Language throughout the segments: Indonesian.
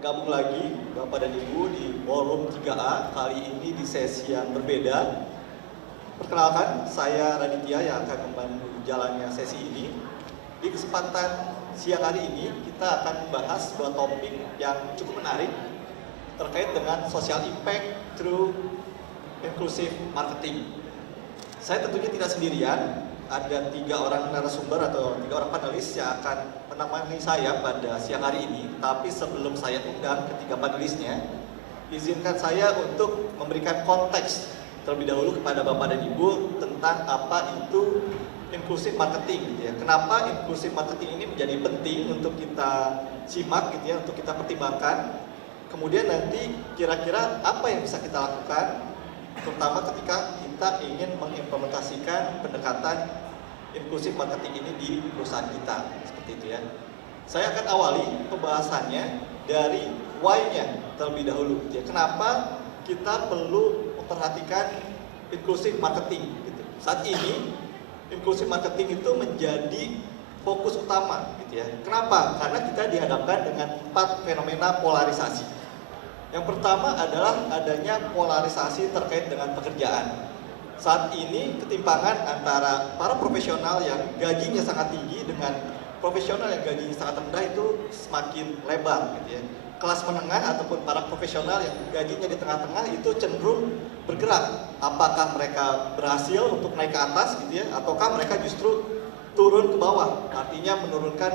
Bergabung lagi Bapak dan Ibu di Ballroom 3A, kali ini di sesi yang berbeda. Perkenalkan, saya Raditya yang akan membantu jalannya sesi ini. Di kesempatan siang hari ini, kita akan membahas dua topik yang cukup menarik terkait dengan social impact through inclusive marketing. Saya tentunya tidak sendirian, ada 3 orang narasumber atau 3 orang panelis yang akan menemani saya pada siang hari ini. Tapi sebelum saya undang ketiga panelisnya, izinkan saya untuk memberikan konteks terlebih dahulu kepada Bapak dan Ibu tentang apa itu inclusive marketing gitu ya. Kenapa inclusive marketing ini menjadi penting untuk kita simak gitu ya, untuk kita pertimbangkan. Kemudian nanti kira-kira apa yang bisa kita lakukan, terutama ketika kita ingin mengimplementasikan pendekatan inclusive marketing ini di perusahaan kita, seperti itu ya. Saya akan awali pembahasannya dari why-nya terlebih dahulu ya. Kenapa kita perlu memperhatikan inclusive marketing gitu. Saat ini inclusive marketing itu menjadi fokus utama gitu ya. Kenapa? Karena kita dihadapkan dengan 4 fenomena polarisasi. Yang pertama adalah adanya polarisasi terkait dengan pekerjaan. Saat ini ketimpangan antara para profesional yang gajinya sangat tinggi dengan profesional yang gajinya sangat rendah itu semakin lebar gitu ya. Kelas menengah ataupun para profesional yang gajinya di tengah-tengah itu cenderung bergerak. Apakah mereka berhasil untuk naik ke atas gitu ya, ataukah mereka justru turun ke bawah, artinya menurunkan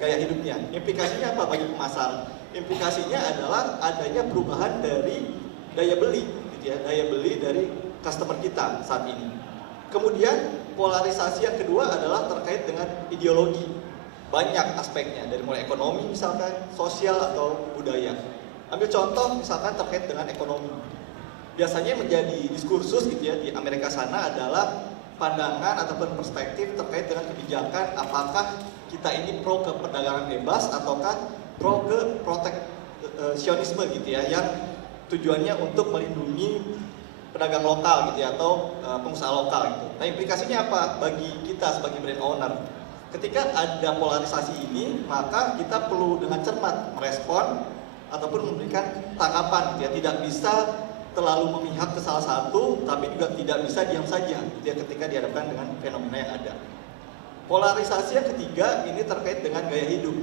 gaya hidupnya. Implikasinya apa bagi pemasaran? Implikasinya adalah adanya perubahan dari daya beli gitu ya, daya beli dari customer kita saat ini. Kemudian polarisasi yang kedua adalah terkait dengan ideologi. Banyak aspeknya, dari mulai ekonomi misalkan, sosial atau budaya. Ambil contoh misalkan terkait dengan ekonomi. Biasanya menjadi diskursus gitu ya di Amerika sana adalah pandangan ataupun perspektif terkait dengan kebijakan, apakah kita ini pro ke perdagangan bebas ataukah pro ke proteksionisme gitu ya, yang tujuannya untuk melindungi pedagang lokal gitu ya, atau pengusaha lokal gitu. Nah, implikasinya apa bagi kita sebagai brand owner? Ketika ada polarisasi ini, maka kita perlu dengan cermat merespon ataupun memberikan tanggapan gitu ya. Tidak bisa terlalu memihak ke salah satu, tapi juga tidak bisa diam saja gitu ya, ketika dihadapkan dengan fenomena yang ada. Polarisasi yang ketiga ini terkait dengan gaya hidup.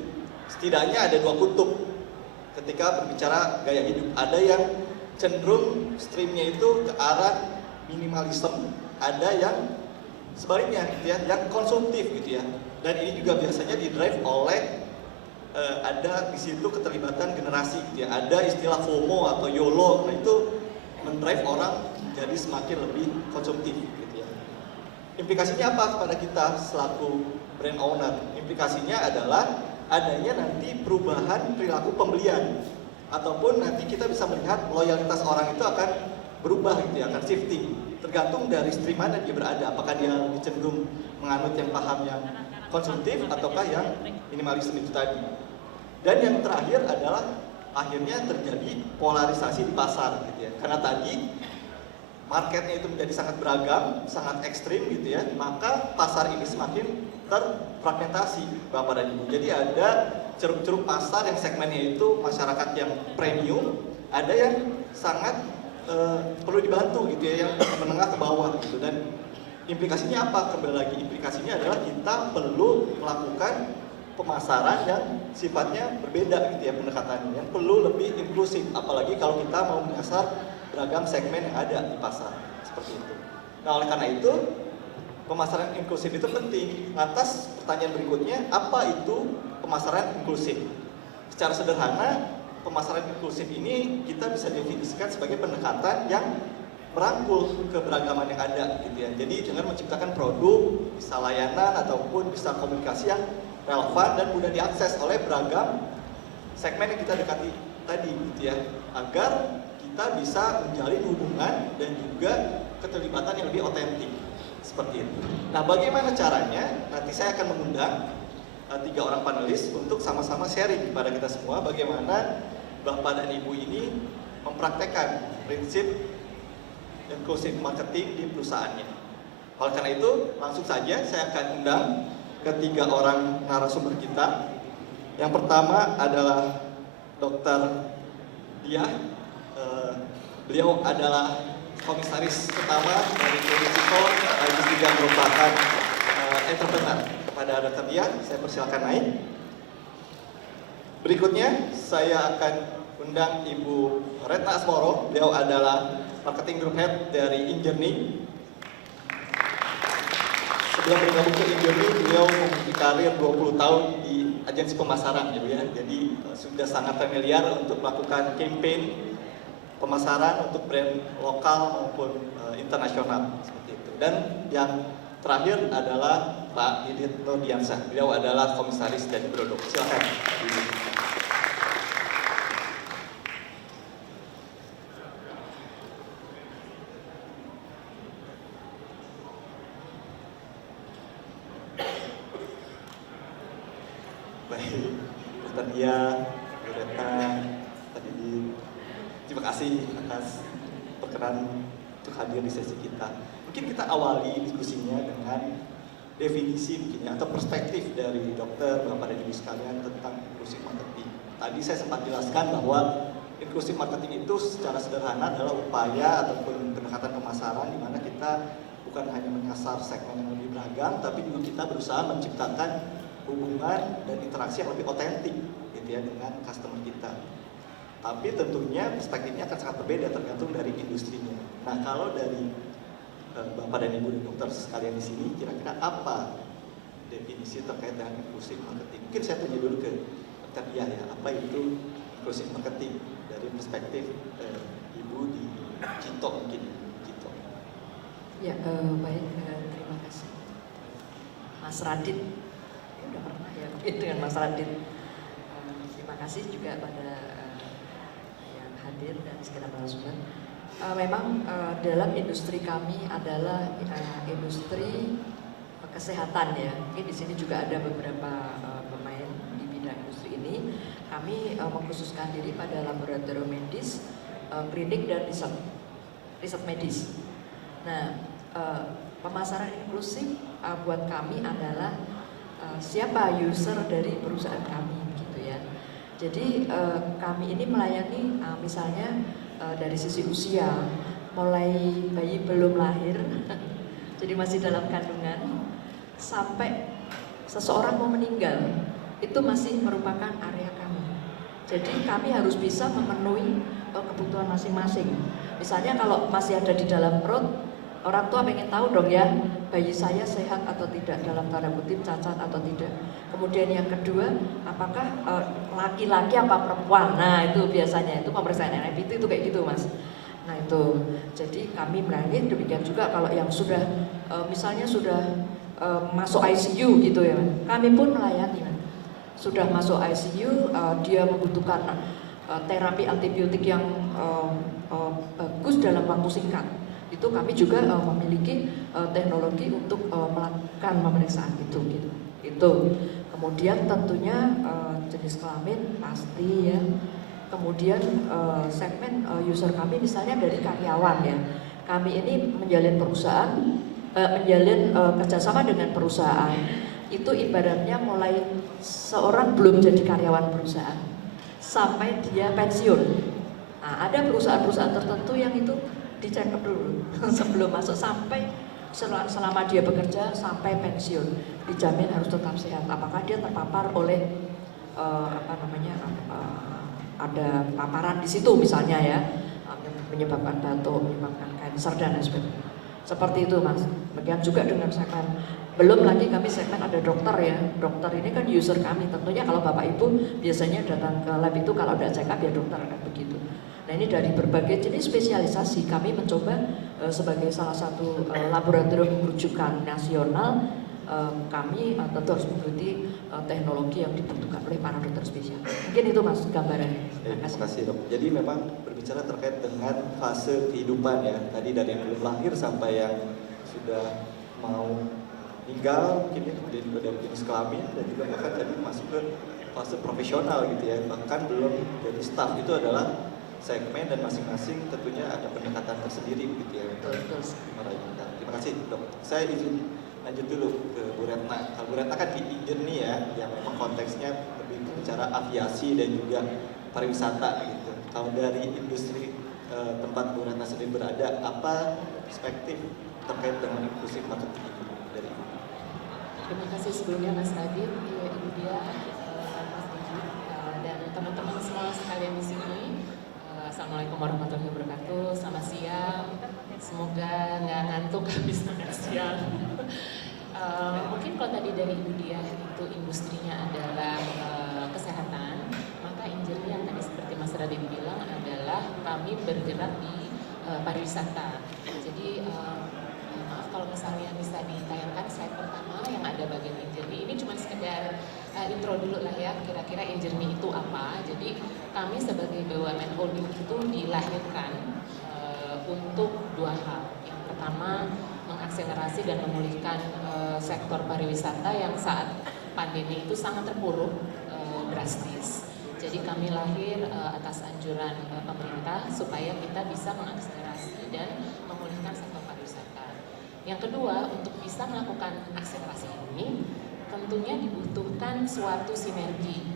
Setidaknya ada 2 kutub ketika berbicara gaya hidup. Ada yang cenderung streamnya itu ke arah minimalisme, ada yang sebaliknya gitu ya, yang konsumtif gitu ya. Dan ini juga biasanya didrive oleh ada di situ keterlibatan generasi gitu ya. Ada istilah FOMO atau YOLO, nah itu mendrive orang jadi semakin lebih konsumtif gitu ya. Implikasinya apa kepada kita selaku brand owner? Implikasinya adalah adanya nanti perubahan perilaku pembelian, ataupun nanti kita bisa melihat loyalitas orang itu akan berubah gitu ya, akan shifting tergantung dari stream mana dia berada, apakah dia lebih cenderung menganut yang paham yang konsumtif ataukah yang minimalisme itu tadi. Dan yang terakhir adalah akhirnya terjadi polarisasi di pasar gitu ya, karena tadi marketnya itu menjadi sangat beragam, sangat ekstrim gitu ya, maka pasar ini semakin terfragmentasi Bapak dan Ibu. Jadi ada ceruk-ceruk pasar yang segmennya itu masyarakat yang premium, ada yang sangat perlu dibantu gitu ya, yang menengah ke bawah gitu. Dan implikasinya apa? Kembali lagi, implikasinya adalah kita perlu melakukan pemasaran yang sifatnya berbeda gitu ya, pendekatannya yang perlu lebih inklusif, apalagi kalau kita mau menyasar beragam segmen yang ada di pasar seperti itu. Nah, oleh karena itu pemasaran inklusif itu penting. Lantas pertanyaan berikutnya, apa itu pemasaran inklusif? Secara sederhana, pemasaran inklusif ini kita bisa definisikan sebagai pendekatan yang merangkul keberagaman yang ada gitu ya. Jadi dengan menciptakan produk, bisa layanan ataupun bisa komunikasi yang relevan dan mudah diakses oleh beragam segmen yang kita dekati tadi gitu ya, agar kita bisa menjalin hubungan dan juga keterlibatan yang lebih otentik seperti itu. Nah, bagaimana caranya? Nanti saya akan mengundang 3 orang panelis untuk sama-sama sharing kepada kita semua bagaimana Bapak dan Ibu ini mempraktekkan prinsip inclusive marketing di perusahaannya. Oleh karena itu, langsung saja saya akan undang ketiga orang narasumber kita. Yang pertama adalah Dr. Dia. Beliau adalah komisaris utama dari klinik Ciko, sekaligus juga merupakan entrepreneur. Pada Dr. Dia, saya persilakan naik. Berikutnya, saya akan undang Ibu Retna Asmoro. Beliau adalah Marketing Group Head dari Injourney. Sebelum bergabung ke Injourney, beliau memiliki karir 20 tahun di agensi pemasaran, ya. Jadi sudah sangat familiar untuk melakukan campaign pemasaran untuk brand lokal maupun internasional seperti itu. Dan yang terakhir adalah Pak Didit Nurdiansyah. Beliau adalah komisaris dari Brodok. Silakan. Baik, Dr. Dia, Bu Retna, tadi terima kasih atas perkenan untuk hadir di sesi kita. Mungkin kita awali diskusinya dengan definisi mungkin ya, atau perspektif dari dokter, Bapak dan Ibu sekalian tentang inklusif marketing. Tadi saya sempat jelaskan bahwa inklusif marketing itu secara sederhana adalah upaya ataupun pendekatan pemasaran di mana kita bukan hanya menyasar segmen yang lebih beragam, tapi juga kita berusaha menciptakan hubungan dan interaksi yang lebih otentik gitu ya dengan customer kita. Tapi tentunya perspektifnya akan sangat berbeda tergantung dari industrinya. Nah, kalau dari Bapak dan Ibu dan dokter sekalian di sini, kira-kira apa definisi terkait dengan inklusif marketing? Mungkin saya tanya dulu ke Dr. Dia ya, apa itu inklusif marketing dari perspektif Ibu di Cito mungkin? Cito. Ya, baik, terima kasih. Mas Radit, udah pernah ya dengan Mas Radit. Terima kasih juga pada yang hadir dan segenap narasumber. Memang dalam industri kami adalah industri kesehatan ya. Mungkin di sini juga ada beberapa pemain di bidang industri ini. Kami mengkhususkan diri pada laboratorium medis, klinik dan riset medis. Nah, pemasaran inklusif buat kami adalah siapa user dari perusahaan kami gitu ya. Jadi kami ini melayani misalnya dari sisi usia, mulai bayi belum lahir, jadi masih dalam kandungan, sampai seseorang mau meninggal, itu masih merupakan area kami. Jadi kami harus bisa memenuhi kebutuhan masing-masing. Misalnya kalau masih ada di dalam perut, orang tua pengen tahu dong ya, bayi saya sehat atau tidak, dalam tanda kutip cacat atau tidak. Kemudian yang kedua, apakah laki-laki apa perempuan? Nah itu biasanya, itu pemeriksaan NIPT itu kayak gitu mas. Nah itu, jadi kami melayani. Demikian juga kalau yang sudah, misalnya sudah masuk ICU gitu ya, kami pun melayani. Sudah masuk ICU, dia membutuhkan terapi antibiotik yang bagus dalam waktu singkat. Itu kami juga memiliki teknologi untuk melakukan pemeriksaan itu gitu. Itu kemudian tentunya jenis kelamin pasti ya. Kemudian segmen user kami misalnya dari karyawan ya. Kami ini menjalin perusahaan, menjalin kerjasama dengan perusahaan. Itu ibaratnya mulai seorang belum jadi karyawan perusahaan sampai dia pensiun. Nah, ada perusahaan-perusahaan tertentu yang itu dicek dulu sebelum masuk, sampai selama dia bekerja sampai pensiun dijamin harus tetap sehat. Apakah dia terpapar oleh ada paparan di situ misalnya ya, menyebabkan batuk, menyebabkan kanker dan lain sebagainya. Seperti itu mas. Demikian juga dengan segmen, belum lagi kami segmen ada dokter ya. Dokter ini kan user kami. Tentunya kalau bapak ibu biasanya datang ke lab itu kalau udah check up ya dokter kan begitu. Nah ini dari berbagai jenis spesialisasi kami mencoba sebagai salah satu laboratorium rujukan nasional, kami tentu harus mengikuti teknologi yang dibutuhkan oleh para dokter spesialis. Mungkin itu mas gambarannya. Terima kasih dok. Jadi memang berbicara terkait dengan fase kehidupan ya. Tadi dari yang belum lahir sampai yang sudah mau meninggal, mungkin ya, kemudian juga dari jenis kelamin dan juga bahkan tadi masuk ke fase profesional gitu ya. Bahkan belum jadi staff, itu adalah segmen dan masing-masing tentunya ada pendekatan tersendiri begitu ya. Betul. Terima kasih dok. Saya izin lanjut dulu ke Bu Retna. Bu Retna kan di Injourney ya, yang memang konteksnya lebih bicara aviasi dan juga pariwisata gitu. Kalau dari industri tempat Bu Ratna sendiri berada, apa perspektif terkait dengan inklusif marketing ini dari Ibu? Terima kasih sebelumnya Mas Radit, Ibu Dia, Mas Diki, dan teman-teman semua sekalian di sini. Assalamualaikum warahmatullahi wabarakatuh. Selamat siang. Semoga nggak ngantuk habis makan siang. Mungkin kalau tadi dari Ibu Dia itu industrinya adalah kesehatan, maka Injernie yang tadi seperti Mas Radit bilang adalah kami bergerak di pariwisata. Jadi maaf kalau misalnya bisa ditayangkan slide pertama yang ada bagian Injernie. Ini cuma sekedar intro dulu lah ya, kira-kira Injernie itu apa. Jadi kami sebagai BUMN Holding itu dilahirkan untuk dua hal. Yang pertama, mengakselerasi dan memulihkan sektor pariwisata yang saat pandemi itu sangat terpuruk drastis. Jadi kami lahir atas anjuran pemerintah supaya kita bisa mengakselerasi dan memulihkan sektor pariwisata. Yang kedua, untuk bisa melakukan akselerasi ini, tentunya dibutuhkan suatu sinergi,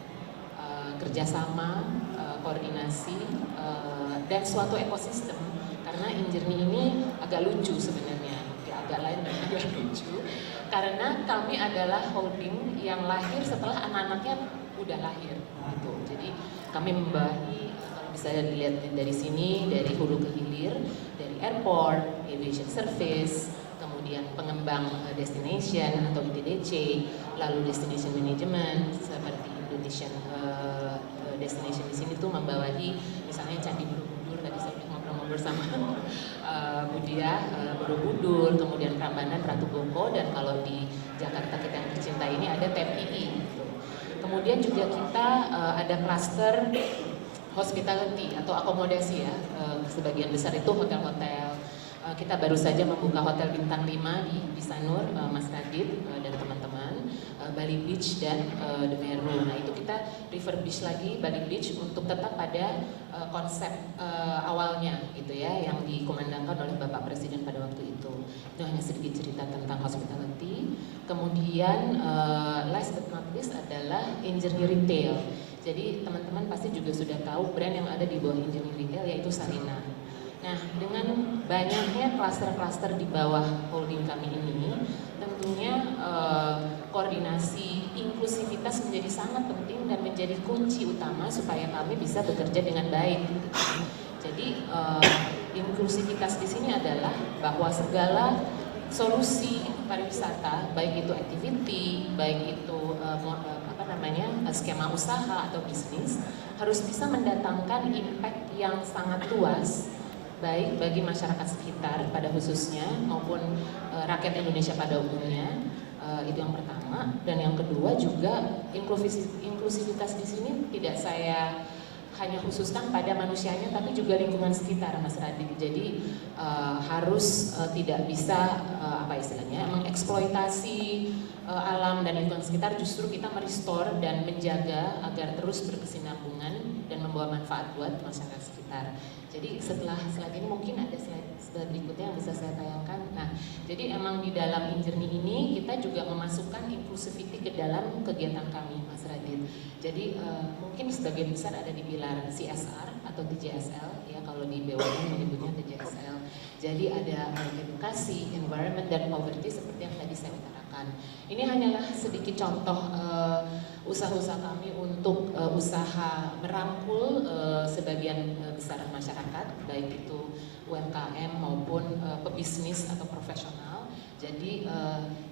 kerjasama, koordinasi, dan suatu ekosistem. Karena Injernie ini agak lucu sebenarnya, agak lain dan agak lucu. Karena kami adalah holding yang lahir setelah anak-anaknya udah lahir. Gitu. Jadi kami membawahi, kalau bisa dilihat dari sini, dari hulu ke hilir, dari airport, aviation service, kemudian pengembang destination atau ITDC, lalu destination management seperti Indonesian destination di sini tuh membawahi misalnya Candi Borobudur, tadi saya ngobrol-ngobrol sama Bu Dia, Borobudur, kemudian Prambanan, Ratu Boko, dan kalau di Jakarta kita yang tercinta ini ada TPI. Kemudian juga kita ada cluster hospitality atau akomodasi ya, sebagian besar itu hotel-hotel. Kita baru saja membuka hotel bintang 5 di Sanur, Mas Radit dan teman-teman, Bali Beach dan The Meru. Nah itu kita refurbish lagi Bali Beach untuk tetap pada konsep awalnya gitu ya, yang dikumandangkan oleh Bapak Presiden pada waktu itu. Itu hanya sedikit cerita tentang hospitality. Kemudian last but not least adalah Injernie Retail. Jadi teman-teman pasti juga sudah tahu brand yang ada di bawah Injernie Retail yaitu Sarina. Nah, dengan banyaknya klaster-klaster di bawah holding kami ini, tentunya koordinasi, inklusivitas menjadi sangat penting dan menjadi kunci utama supaya kami bisa bekerja dengan baik. Jadi inklusivitas di sini adalah bahwa segala solusi pariwisata, baik itu activity, baik itu skema usaha atau bisnis, harus bisa mendatangkan impact yang sangat luas, baik bagi masyarakat sekitar pada khususnya maupun rakyat Indonesia pada umumnya. Itu yang pertama. Dan yang kedua juga inklusivitas di sini tidak saya hanya khususkan pada manusianya tapi juga lingkungan sekitar, Mas Radit. Jadi harus tidak bisa mengeksploitasi alam dan lingkungan sekitar, justru kita merestore dan menjaga agar terus berkesinambungan dan membawa manfaat buat masyarakat sekitar. Jadi setelah slide ini mungkin ada slide berikutnya yang bisa saya tayangkan. Nah, jadi emang di dalam Injernie ini kita juga memasukkan inclusivity ke dalam kegiatan kami, Mas Radit. Jadi mungkin sebagian besar ada di pilar CSR atau TJSL, ya kalau di BUMN menyebutnya TJSL. Jadi ada edukasi, environment, dan poverty seperti yang tadi saya utarakan. Ini hanyalah sedikit contoh usaha-usaha kami untuk usaha merangkul sebagian besar masyarakat, baik itu UMKM maupun pebisnis atau profesional. Jadi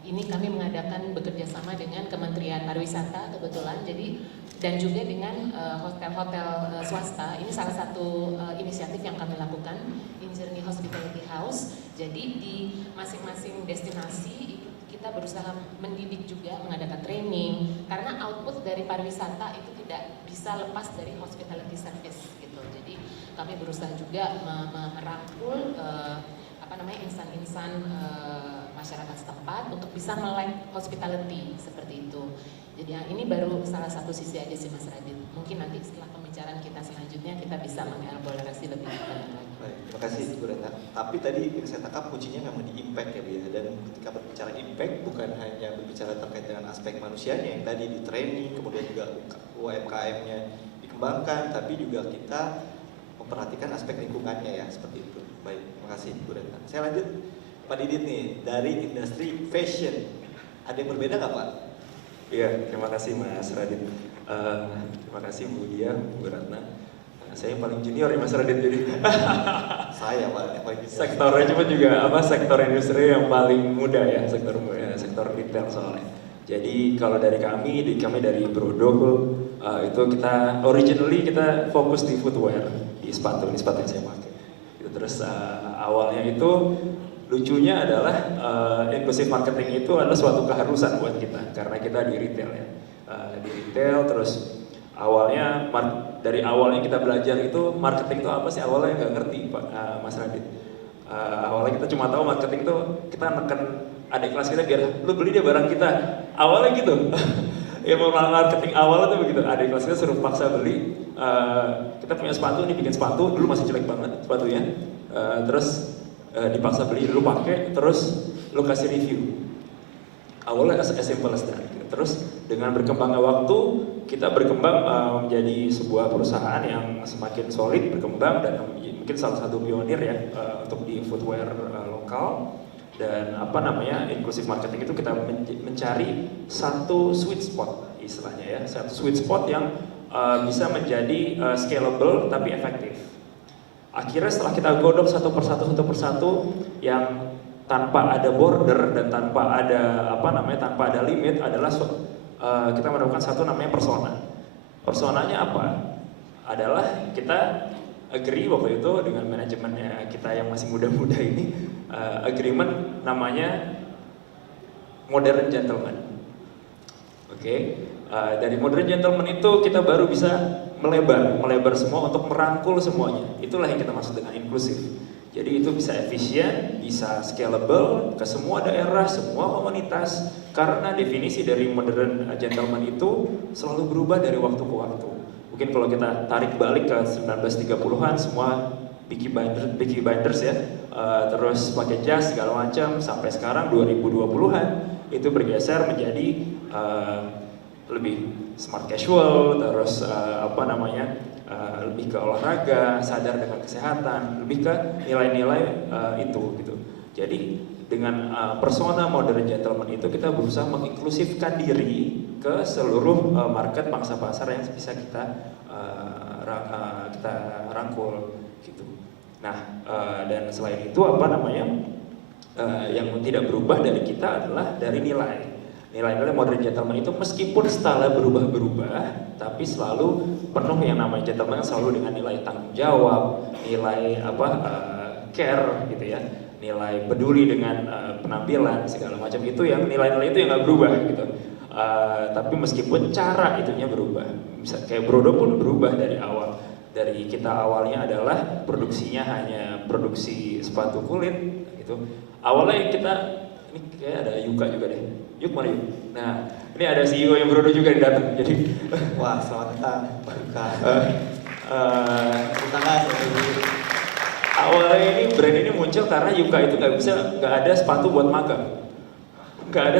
ini kami mengadakan bekerjasama dengan Kementerian Pariwisata kebetulan, jadi dan juga dengan hotel-hotel swasta. Ini salah satu inisiatif yang kami lakukan, Injernie Hospitality House. Jadi di masing-masing destinasi kita berusaha mendidik juga, mengadakan training, karena output dari pariwisata itu tidak bisa lepas dari hospitality service gitu. Jadi kami berusaha juga merangkul insan-insan masyarakat setempat untuk bisa melek hospitality seperti itu. Jadi ini baru salah satu sisi aja sih Mas Radit. Mungkin nanti setelah pembicaraan kita selanjutnya kita bisa mengelaborasi lebih lanjut. Baik, terima kasih Bu Ratna. Tapi tadi yang saya tangkap kuncinya memang di impact ya Bu ya. Dan ketika berbicara impact bukan hanya berbicara terkait dengan aspek manusianya yang tadi di training, kemudian juga UMKM-nya kembangkan, tapi juga kita memperhatikan aspek lingkungannya ya, seperti itu. Baik, terima kasih Bu Retna. Saya lanjut, Pak Didit nih, dari industri fashion. Ada yang berbeda nggak Pak? Iya, terima kasih Mas Radit. Terima kasih Bu Dia, Bu Ratna. Saya yang paling junior ya Mas Radit jadi. Saya Pak, yang paling junior. Sektornya cuma juga sektor industri yang paling muda ya, sektor retail soalnya. Jadi kalau dari kami dari Brodo itu kita originally kita fokus di footwear, di sepatu, ini sepatu yang saya pakai. Terus awalnya itu lucunya adalah inclusive marketing itu adalah suatu keharusan buat kita karena kita di retail ya. Di retail terus awalnya dari awalnya kita belajar itu marketing itu apa sih, awalnya nggak ngerti Pak Mas Radit. Awalnya kita cuma tahu marketing itu kita neken adik kelas kita biar lu beli dia barang kita, awalnya gitu. Ya marketing awalnya tuh begitu, adik kelas kita suruh paksa beli. Kita punya sepatu nih, bikin sepatu dulu masih jelek banget sepatunya, terus dipaksa beli, lu pakai, terus lu kasih review. Awalnya as simple as that. Terus dengan berkembangnya waktu, kita berkembang menjadi sebuah perusahaan yang semakin solid, berkembang dan mungkin salah satu pionir ya untuk di footwear lokal. Dan inclusive marketing itu kita mencari satu sweet spot istilahnya ya, satu sweet spot yang bisa menjadi scalable tapi efektif. Akhirnya setelah kita godok satu persatu yang tanpa ada border dan tanpa ada limit adalah kita menemukan satu namanya persona. Personanya apa? Adalah kita agree waktu itu dengan manajemennya kita yang masih muda-muda ini, agreement namanya modern gentleman. Oke. Dari modern gentleman itu kita baru bisa melebar semua untuk merangkul semuanya. Itulah yang kita maksud dengan inklusif. Jadi itu bisa efisien, bisa scalable ke semua daerah, semua komunitas. Karena definisi dari modern gentleman itu selalu berubah dari waktu ke waktu. Mungkin kalau kita tarik balik ke 1930-an, semua Peaky Blinders ya, terus pakai jas segala macam, sampai sekarang 2020-an itu bergeser menjadi lebih smart casual, terus lebih ke olahraga, sadar dengan kesehatan, lebih ke nilai-nilai itu gitu. Jadi dengan persona modern gentleman itu kita berusaha menginklusifkan diri ke seluruh market pangsa pasar yang bisa kita rangkul gitu. Nah, dan selain itu yang tidak berubah dari kita adalah dari nilai. Nilai-nilai modern gentleman itu meskipun style berubah-berubah, tapi selalu penuh yang namanya gentleman selalu dengan nilai tanggung jawab, nilai care gitu ya, nilai peduli dengan penampilan segala macam, itu yang nilai-nilai itu yang nggak berubah gitu. Tapi meskipun cara itunya berubah, bisa kayak Brodo pun berubah dari awal. Dari kita awalnya adalah produksinya hanya produksi sepatu kulit gitu. Awalnya kita ini kayak ada Yuka juga deh. Yuk mana Yuk? Nah, ini ada CEO yang Brodo juga yang datang. Jadi wah, selamat datang Pak Yuka. Tangan. Awalnya ini brand ini muncul karena Yuka itu nggak ada sepatu buat magang. Nggak ada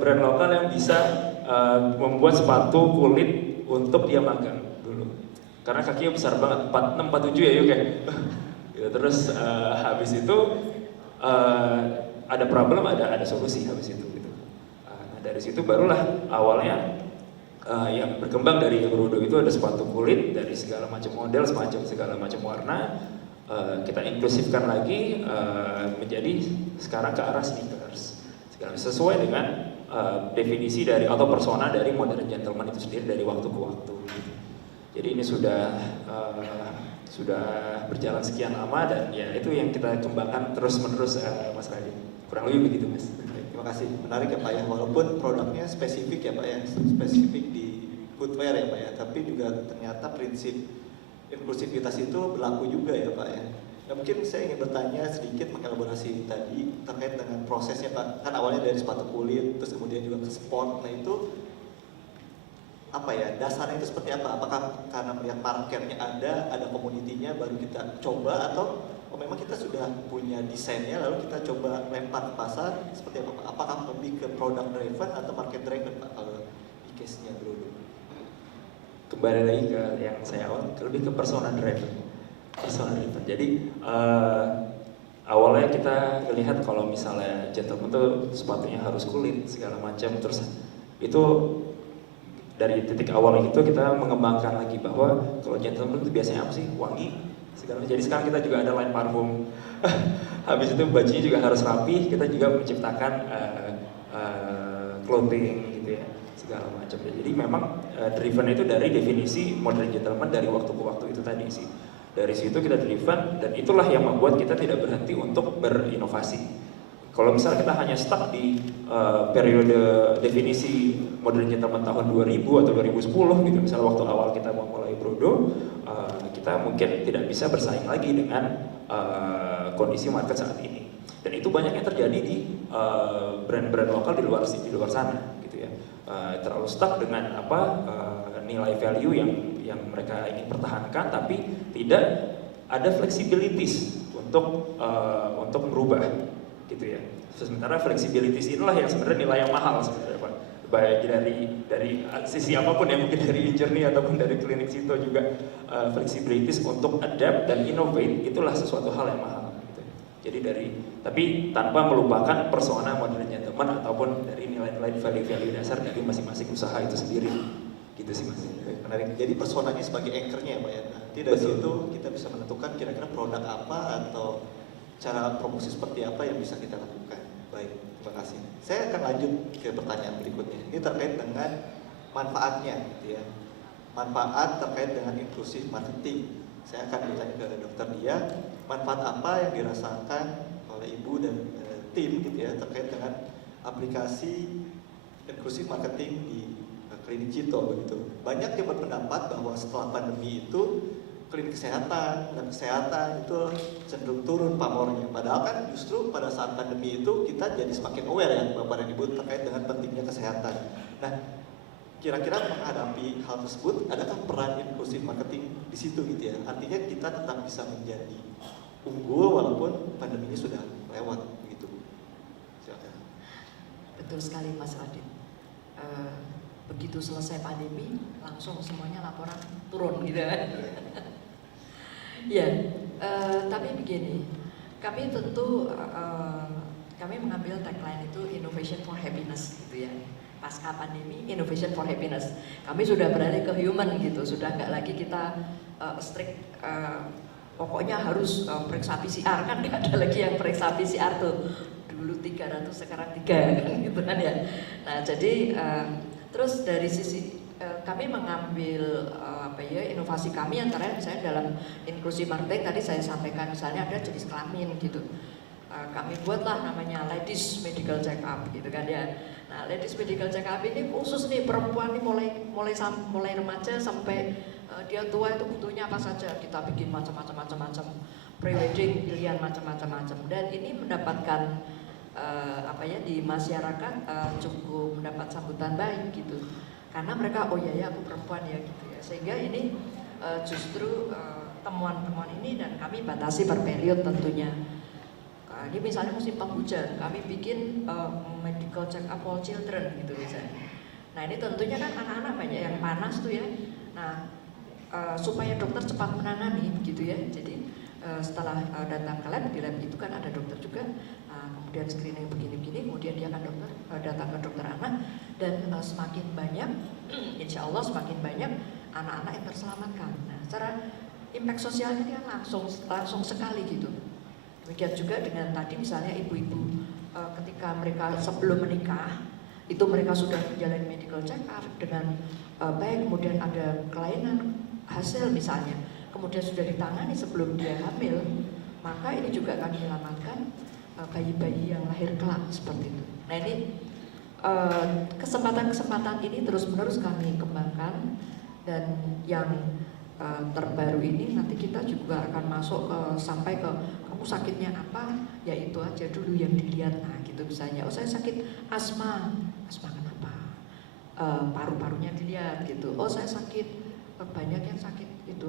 brand lokal yang bisa membuat sepatu kulit untuk dia magang dulu. Karena kakinya besar banget, 46, 47 ya Yuk ya. Ya, terus habis itu ada problem, ada solusi habis itu gitu. Nah, dari situ barulah awalnya yang berkembang dari Brodo itu ada sepatu kulit dari segala macam model, segala macam warna. Kita inklusifkan lagi menjadi sekarang ke arah sneakers. Sesuai dengan definisi dari atau persona dari modern gentleman itu sendiri dari waktu ke waktu. Gitu. Jadi ini sudah berjalan sekian lama dan ya itu yang kita kembangkan terus-menerus Mas Radit. Kurang lebih begitu Mas. Terima kasih, menarik ya Pak ya, walaupun produknya spesifik ya Pak ya, spesifik di footwear ya Pak ya, tapi juga ternyata prinsip inklusivitas itu berlaku juga ya Pak ya. Nah, mungkin saya ingin bertanya sedikit mengelaborasi tadi terkait dengan prosesnya Pak, kan awalnya dari sepatu kulit, terus kemudian juga ke sport, nah itu apa ya, dasarnya itu seperti apa? Apakah karena melihat marketnya ada komunitinya baru kita coba, atau memang kita sudah punya desainnya lalu kita coba lempar ke pasar, seperti apa Pak? Apakah lebih ke product driven atau market driven Pak kalau di case-nya Brodo? kembali lagi ke yang saya awal, lebih ke persona driven. Jadi awalnya kita lihat kalau misalnya gentleman tuh sepatunya harus kulit segala macam, terus itu dari titik awal itu kita mengembangkan lagi bahwa kalau gentleman itu biasanya apa sih, wangi segala macam. Jadi sekarang kita juga ada line parfum. Habis itu bajunya juga harus rapi, kita juga menciptakan clothing gitu ya, segala macam. Jadi memang driven itu dari definisi modern gentleman dari waktu ke waktu itu tadi sih. Dari situ kita driven, dan itulah yang membuat kita tidak berhenti untuk berinovasi. Kalau misalnya kita hanya stuck di periode definisi modern gentleman tahun 2000 atau 2010 gitu, misalnya waktu awal kita mau mulai Brodo, kita mungkin tidak bisa bersaing lagi dengan kondisi market saat ini. Dan itu banyaknya terjadi di brand-brand lokal di luar sana gitu ya. Terlalu stuck dengan nilai value yang mereka ingin pertahankan, tapi tidak ada flexibilities untuk merubah gitu ya. Sementara flexibilities inilah yang sebenarnya nilai yang mahal sebenarnya Pak. Baik dari sisi apapun ya, mungkin dari journey ataupun dari klinik Cito juga flexibilities untuk adapt dan innovate itulah sesuatu hal yang mahal gitu. Jadi tapi tanpa melupakan persona modern gentleman ataupun dari nilai-nilai value dasar dari masing-masing usaha itu sendiri. Gitu sih Mas. Menarik. Jadi personanya sebagai anchor-nya ya Pak ya. Nanti dari situ kita bisa menentukan kira-kira produk apa atau cara promosi seperti apa yang bisa kita lakukan. Baik, terima kasih. Saya akan lanjut ke pertanyaan berikutnya. Ini terkait dengan manfaatnya gitu ya. Manfaat terkait dengan inklusif marketing. Saya akan bertanya ke Dokter Dia, manfaat apa yang dirasakan oleh Ibu dan tim gitu ya terkait dengan aplikasi inklusif marketing di klinik Cito begitu. Banyak yang berpendapat bahwa setelah pandemi itu klinik kesehatan dan kesehatan itu cenderung turun pamornya. Padahal kan justru pada saat pandemi itu kita jadi semakin aware ya Bapak dan Ibu terkait dengan pentingnya kesehatan. Nah, kira-kira menghadapi hal tersebut, adakah peran inklusif marketing di situ gitu ya? Artinya kita tetap bisa menjadi unggul walaupun pandeminya sudah lewat begitu. Silakan. Betul sekali Mas Radit. Begitu selesai pandemi langsung semuanya laporan turun gitu kan. Ya, tapi begini, kami tentu kami mengambil tagline itu innovation for happiness gitu ya. Pasca pandemi, innovation for happiness. Kami sudah beralih ke human gitu, sudah nggak lagi kita strict pokoknya harus periksa PCR, kan nggak ada lagi yang periksa PCR tuh. Dulu 300 sekarang 3 kan gitu kan ya. Nah, jadi terus dari sisi kami mengambil inovasi kami antara misalnya dalam inklusi marketing tadi saya sampaikan misalnya ada jenis kelamin gitu. Kami buatlah namanya ladies medical check up gitu kan ya. Nah, ladies medical check up ini khusus nih perempuan nih mulai remaja sampai dia tua itu butuhnya apa saja. Kita bikin macam-macam pre-wedding pilihan macam-macam dan ini mendapatkan di masyarakat cukup mendapat sambutan baik gitu. Karena mereka oh ya aku perempuan ya gitu ya. Sehingga ini justru temuan-temuan ini dan kami batasi per period tentunya. Ini misalnya musim penghujan, kami bikin medical check up for children gitu misalnya. Nah ini tentunya kan anak-anak banyak yang panas tuh ya. Nah supaya dokter cepat menangani gitu ya. Jadi setelah datang ke lab, di lab itu kan ada dokter juga. Kemudian screening begini-begini, kemudian dia akan datang ke dokter anak dan semakin banyak, insya Allah semakin banyak anak-anak yang terselamatkan. Nah, secara impact sosialnya dia langsung sekali gitu. Demikian juga dengan tadi misalnya ibu-ibu ketika mereka sebelum menikah itu mereka sudah menjalani medical check up dengan baik, kemudian ada kelainan hasil misalnya, kemudian sudah ditangani sebelum dia hamil, maka ini juga akan menyelamatkan bayi-bayi yang lahir kelak seperti itu. Nah ini kesempatan-kesempatan ini terus-menerus kami kembangkan dan yang terbaru ini nanti kita juga akan masuk sampai ke kamu sakitnya apa, ya itu aja dulu yang dilihat. Nah gitu misalnya, oh saya sakit asma kenapa? Paru-parunya dilihat gitu. Oh saya sakit, banyak yang sakit itu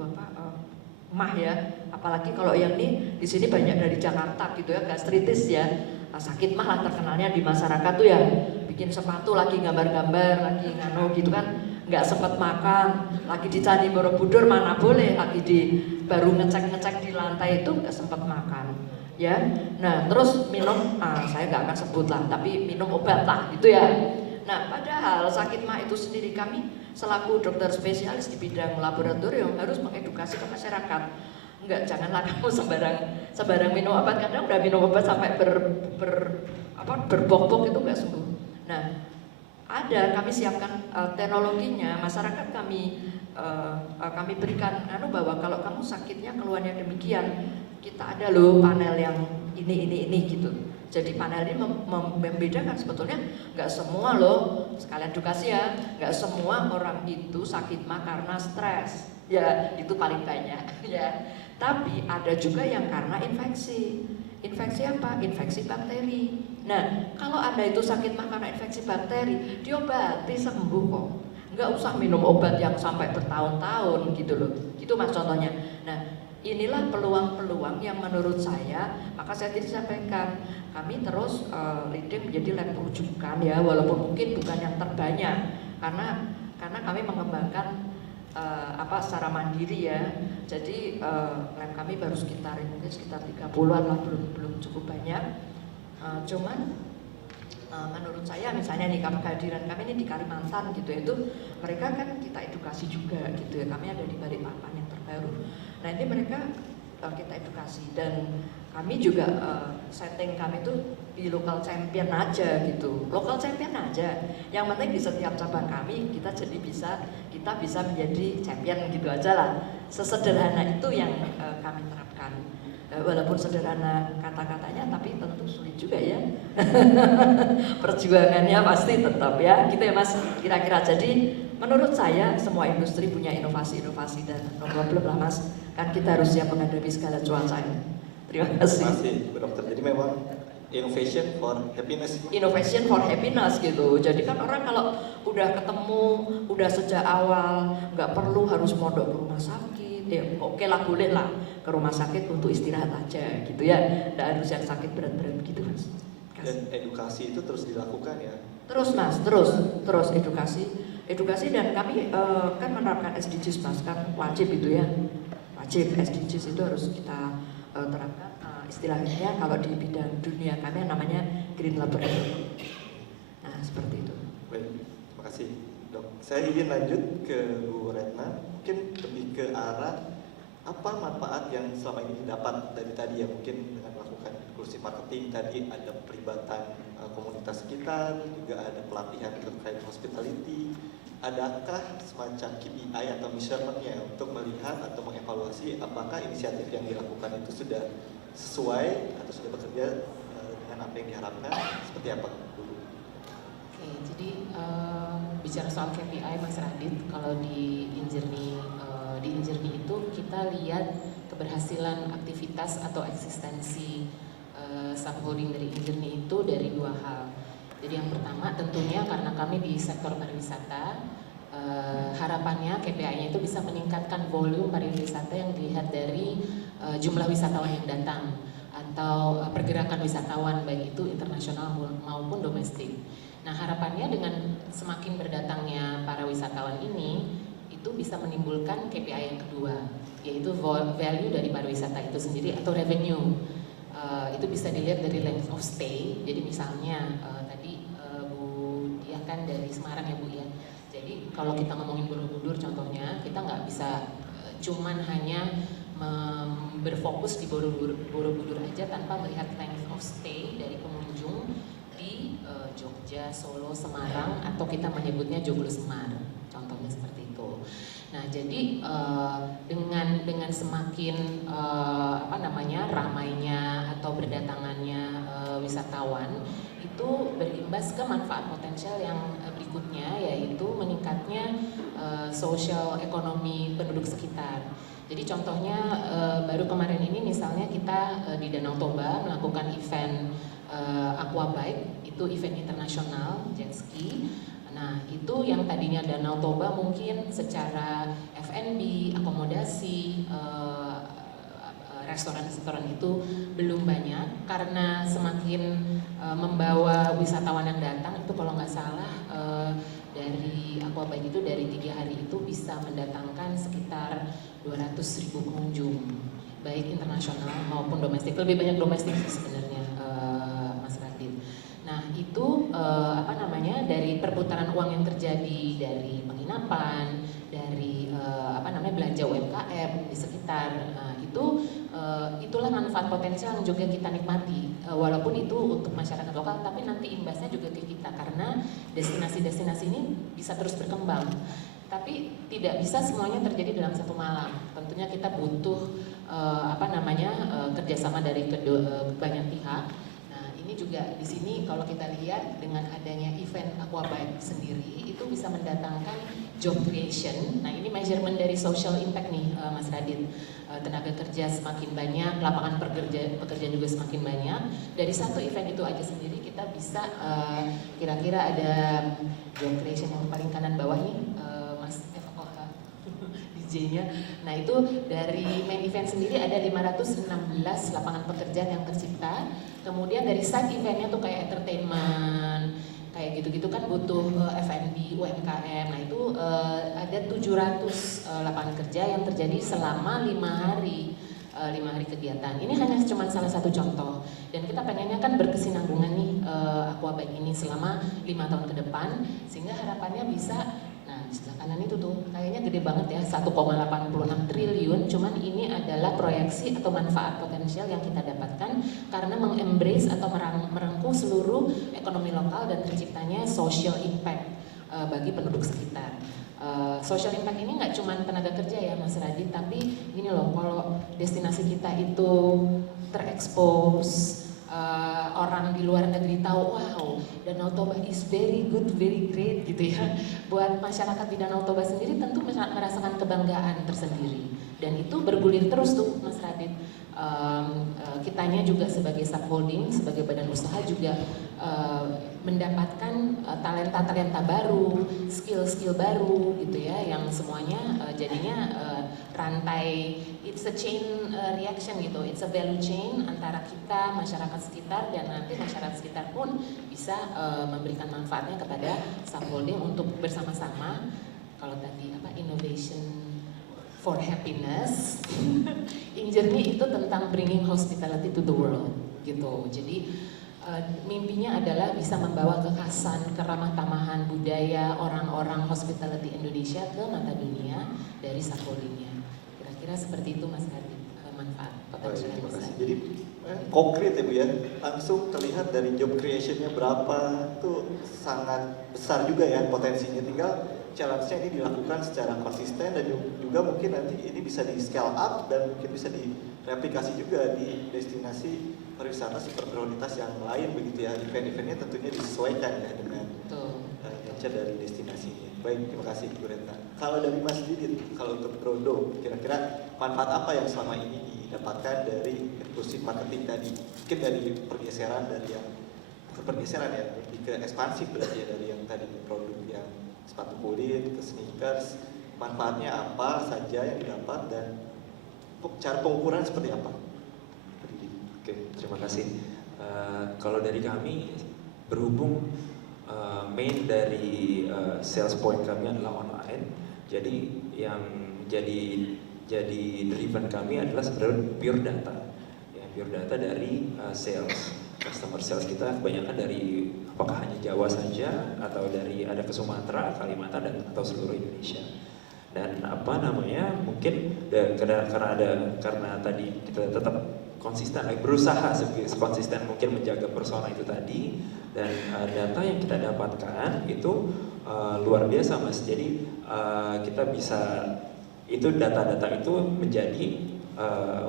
mah ya, apalagi kalau yang ini di sini banyak dari Jakarta gitu ya, gastritis ya, sakit mah lah terkenalnya di masyarakat tuh ya, bikin sepatu lagi gambar-gambar lagi ngano gitu kan, nggak sempat makan, lagi di Candi Borobudur mana boleh, lagi baru ngecek di lantai itu nggak sempat makan, ya. Nah terus minum, saya nggak akan sebut lah, tapi minum obat lah, gitu ya. Nah padahal sakit mah itu sendiri kami selaku dokter spesialis di bidang laboratorium harus mengedukasi ke masyarakat. Enggak, janganlah kamu sembarang minum obat, kadang udah minum obat sampai berbok-bok itu nggak sembuh. Nah kami siapkan teknologinya, masyarakat kami berikan bahwa kalau kamu sakitnya keluhannya demikian, kita ada loh panel yang ini gitu. Jadi panel ini membedakan sebetulnya nggak semua loh, sekalian edukasi ya, nggak semua orang itu sakit mah karena stres, ya itu paling banyak ya. Tapi ada juga yang karena infeksi. Infeksi apa? Infeksi bakteri. Nah, kalau Anda itu sakit mah karena infeksi bakteri, diobati sembuh kok. Nggak usah minum obat yang sampai bertahun-tahun gitu loh. Gitu mas contohnya. Nah, inilah peluang-peluang yang menurut saya, maka saya tadi sampaikan, kami terus leading menjadi lab rujukan ya, walaupun mungkin bukan yang terbanyak, karena kami mengembangkan secara mandiri ya. Jadi lab kami baru sekitar 30-an lah, belum cukup banyak. Cuman menurut saya misalnya nih kehadiran kami ini di Kalimantan gitu ya, itu mereka kan kita edukasi juga gitu ya. Kami ada di Balikpapan yang terbaru. Nah ini mereka kita edukasi, dan kami juga setting kami itu di local champion aja gitu, local champion aja. Yang penting di setiap cabang kami kita bisa menjadi champion gitu aja lah. Sesederhana itu yang kami terapkan. Walaupun sederhana kata-katanya, tapi tentu sulit juga ya. Perjuangannya pasti tetap ya, gitu ya mas. Kira-kira jadi menurut saya semua industri punya inovasi-inovasi, dan no problem lah mas. Kan kita harus siap menghadapi segala cuaca ya. Terima kasih. Terima kasih Bu Dokter. Jadi memang innovation for happiness. Innovation for happiness gitu. Jadi kan orang kalau udah ketemu, udah sejak awal, nggak perlu harus mondok ke rumah sakit. Ya oke lah, boleh lah ke rumah sakit untuk istirahat aja gitu ya. Nggak harus yang sakit berat-berat gitu mas. Dan edukasi itu terus dilakukan ya. Terus mas, terus edukasi dan kami kan menerapkan SDGs mas, kan wajib itu ya. Wajib SDGs itu harus kita terapkan. Istilahnya kalau di bidang dunia kami namanya Green Laboratory. Nah seperti itu. Baik, terima kasih dok. Saya ingin lanjut ke Bu Retna, mungkin lebih ke arah apa manfaat yang selama ini didapat dari tadi ya, mungkin dengan melakukan inklusi marketing tadi ada pelibatan komunitas sekitar, juga ada pelatihan terkait hospitality. Adakah semacam KPI atau measurementnya untuk melihat atau mengevaluasi apakah inisiatif yang dilakukan itu sudah sesuai atau sudah bekerja dengan apa yang diharapkan, seperti apa dulu? Oke, jadi bicara soal KPI Mas Radit, kalau di Injourney itu kita lihat keberhasilan aktivitas atau eksistensi subholding dari Injourney itu dari dua hal. Jadi yang pertama tentunya karena kami di sektor pariwisata, harapannya KPI-nya itu bisa meningkatkan volume pariwisata yang dilihat dari jumlah wisatawan yang datang atau pergerakan wisatawan baik itu internasional maupun domestik. Nah harapannya dengan semakin berdatangnya para wisatawan ini itu bisa menimbulkan KPI yang kedua, yaitu value dari pariwisata itu sendiri atau revenue. Itu bisa dilihat dari length of stay. Jadi misalnya Bu Dia kan dari Semarang ya Bu ya. Jadi kalau kita ngomongin Borobudur contohnya, kita nggak bisa cuman hanya berfokus di Borobudur aja tanpa melihat length of stay dari pengunjung di Jogja, Solo, Semarang, atau kita menyebutnya Joglo Semar, contohnya seperti itu. Nah jadi dengan semakin ramainya atau berdatangannya wisatawan itu berimbas ke manfaat potensial yang berikutnya, yaitu meningkatnya sosial ekonomi penduduk sekitar. Jadi contohnya baru kemarin ini misalnya kita di Danau Toba melakukan event aquabike, itu event internasional jet ski. Nah itu yang tadinya Danau Toba mungkin secara F&B, akomodasi, restoran-restoran itu belum banyak, karena semakin membawa wisatawan yang datang itu kalau nggak salah dari Aquabike itu dari 3 hari itu bisa mendatangkan sekitar 200.000 pengunjung, baik internasional maupun domestik. Lebih banyak domestik sih sebenarnya, Mas Radit. Nah itu dari perputaran uang yang terjadi dari penginapan, dari belanja UMKM di sekitar, itulah manfaat potensial yang juga kita nikmati, walaupun itu untuk masyarakat lokal, tapi nanti imbasnya juga ke kita karena destinasi-destinasi ini bisa terus berkembang. Tapi tidak bisa semuanya terjadi dalam satu malam. Tentunya kita butuh kerjasama dari banyak pihak. Nah ini juga di sini kalau kita lihat dengan adanya event Aquabike sendiri itu bisa mendatangkan job creation. Nah ini measurement dari social impact nih, Mas Radit. Tenaga kerja semakin banyak, lapangan pekerjaan juga semakin banyak. Dari satu event itu aja sendiri kita bisa kira-kira ada job creation yang paling kanan bawah nih, Mas Eva Koha, DJ-nya. Nah itu dari main event sendiri ada 516 lapangan pekerjaan yang tercipta. Kemudian dari side eventnya tuh kayak entertainment, kayak gitu-gitu kan butuh F&B, UMKM. Nah itu ada 700 lapangan kerja yang terjadi selama 5 hari kegiatan. Ini hanya cuma salah satu contoh. Dan kita pengennya kan berkesinambungan nih Aquabike ini selama 5 tahun ke depan, sehingga harapannya bisa. Nah di sebelah kanan itu tuh kayaknya gede banget ya, 1,86 triliun. Cuman ini adalah proyeksi atau manfaat potensial yang kita dapatkan karena mengembrace atau merangkul seluruh ekonomi lokal dan terciptanya social impact bagi penduduk sekitar. Social impact ini nggak cuma tenaga kerja ya Mas Radit, tapi gini loh, kalau destinasi kita itu terekspos, orang di luar negeri tahu, wow, Danau Toba is very good, very great gitu ya. Buat masyarakat di Danau Toba sendiri tentu merasakan kebanggaan tersendiri. Dan itu bergulir terus tuh Mas Radit. Kitanya juga sebagai subholding, sebagai badan usaha juga mendapatkan talenta-talenta baru, skill-skill baru gitu ya, yang semuanya jadinya rantai, it's a chain reaction gitu, it's a value chain antara kita, masyarakat sekitar, dan nanti masyarakat sekitar pun bisa memberikan manfaatnya kepada subholding untuk bersama-sama. Kalau tadi innovation for happiness, Injourney itu tentang bringing hospitality to the world gitu. Jadi mimpinya adalah bisa membawa kekhasan, keramah tamahan budaya orang-orang hospitality Indonesia ke mata dunia dari subholdingnya. Kira-kira seperti itu Mas Radit, manfaat potensial yang besar. Jadi konkret ya Bu ya, langsung terlihat dari job creation-nya berapa, itu sangat besar juga ya potensinya. Tinggal challenge-nya ini dilakukan secara konsisten dan juga mungkin nanti ini bisa di scale up dan mungkin bisa direplikasi juga di destinasi pariwisata super prioritas yang lain begitu ya. Event-eventnya tentunya disesuaikan ya dengan nature dari destinasinya. Baik, terima kasih Bu Retna. Kalau dari Mas Didit, kalau untuk Prodo, kira-kira manfaat apa yang selama ini didapatkan dari inklusif marketing tadi? Mungkin dari pergeseran dari yang bukan pergeseran ya, lebih ke ekspansif berarti ya, dari yang tadi produk yang sepatu kulit ke sneakers, manfaatnya apa saja yang didapat dan cara pengukuran seperti apa? Oke, terima kasih. Kalau dari kami, berhubung main dari sales point kami adalah online, jadi yang jadi driven kami adalah sebenarnya pure data, ya, pure data dari sales. Customer sales kita kebanyakan dari apakah hanya Jawa saja atau dari ada ke Sumatera, Kalimantan dan atau seluruh Indonesia. Dan mungkin karena tadi kita tetap konsisten, berusaha konsisten mungkin menjaga persona itu tadi, dan data yang kita dapatkan itu luar biasa Mas. Jadi kita bisa, itu data-data itu menjadi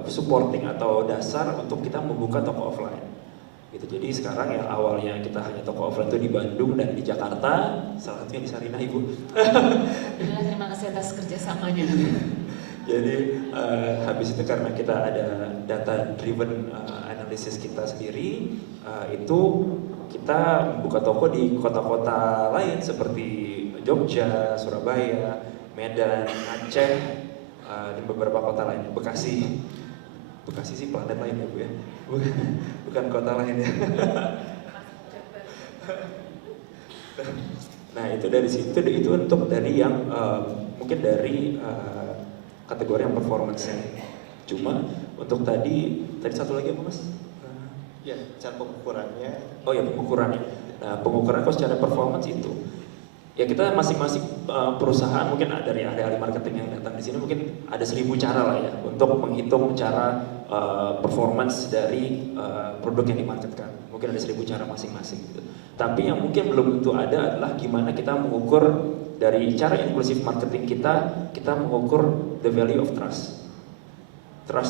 supporting atau dasar untuk kita membuka toko offline. Gitu. Jadi sekarang yang awalnya kita hanya toko offline itu di Bandung dan di Jakarta, salah satunya di Sarinah Ibu. Terima kasih atas kerjasamanya. Jadi habis itu karena kita ada data driven analisis kita sendiri, itu kita membuka toko di kota-kota lain seperti Jogja, Surabaya, Medan, Aceh, dan beberapa kota lain, Bekasi sih planet lain ya Bu ya, bukan kota lain ya. Nah itu dari situ itu untuk dari yang mungkin dari kategori yang performance-nya. Cuma untuk tadi satu lagi apa mas? Ya, cara pengukurannya. Oh ya pengukurannya. Nah pengukuran kok secara performance itu ya kita masing-masing perusahaan mungkin dari ahli-ahli marketing yang datang di sini mungkin ada 1000 cara lah ya untuk menghitung cara performance dari produk yang dimarketkan. Mungkin ada 1000 cara masing-masing gitu. Tapi yang mungkin belum tentu ada adalah gimana kita mengukur dari cara inklusif marketing kita mengukur the value of trust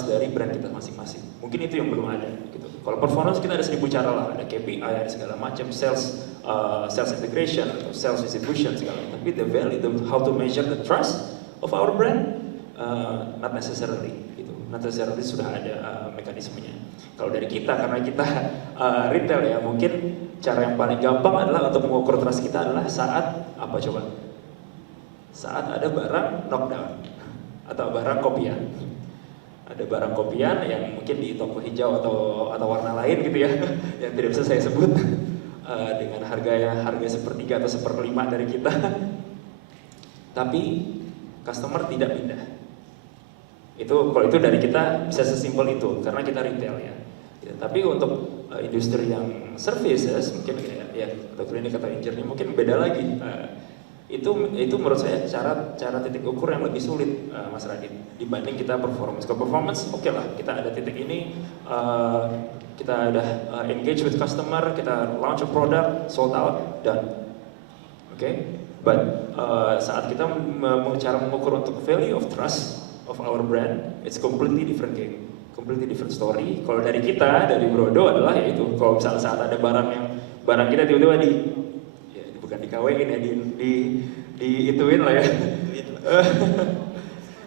dari brand kita masing-masing. Mungkin itu yang belum ada gitu. Kalau performance kita ada 1000 cara lah, ada KPI, ada segala macam, sales integration atau sales distribution segala. Tapi the value, how to measure the trust of our brand, not necessarily gitu. Not necessarily sudah ada mekanismenya. Kalau dari kita karena kita retail ya, mungkin cara yang paling gampang adalah untuk mengukur trust kita adalah saat apa coba? Saat ada barang knockdown atau barang kopian. Ada barang kopian yang mungkin di toko hijau atau warna lain gitu ya, yang tidak bisa saya sebut dengan harga sepertiga atau seperlima dari kita, tapi customer tidak pindah. Kalau itu dari kita bisa sesimpel itu karena kita retail ya. Tapi untuk industri yang services mungkin ya atau klinik atau engineering mungkin beda lagi. Itu menurut saya cara titik ukur yang lebih sulit Mas Radit dibanding kita performance. Kalau performance oke lah, kita ada titik ini, kita udah engage with customer, kita launch a product, sold out, done. Oke? But saat kita cara mengukur untuk value of trust of our brand, it's completely different game, completely different story. Kalau dari kita, dari Brodo adalah yaitu kalau misalnya saat ada barang kita tiba-tiba bukan dikawin ya, ituin lah ya,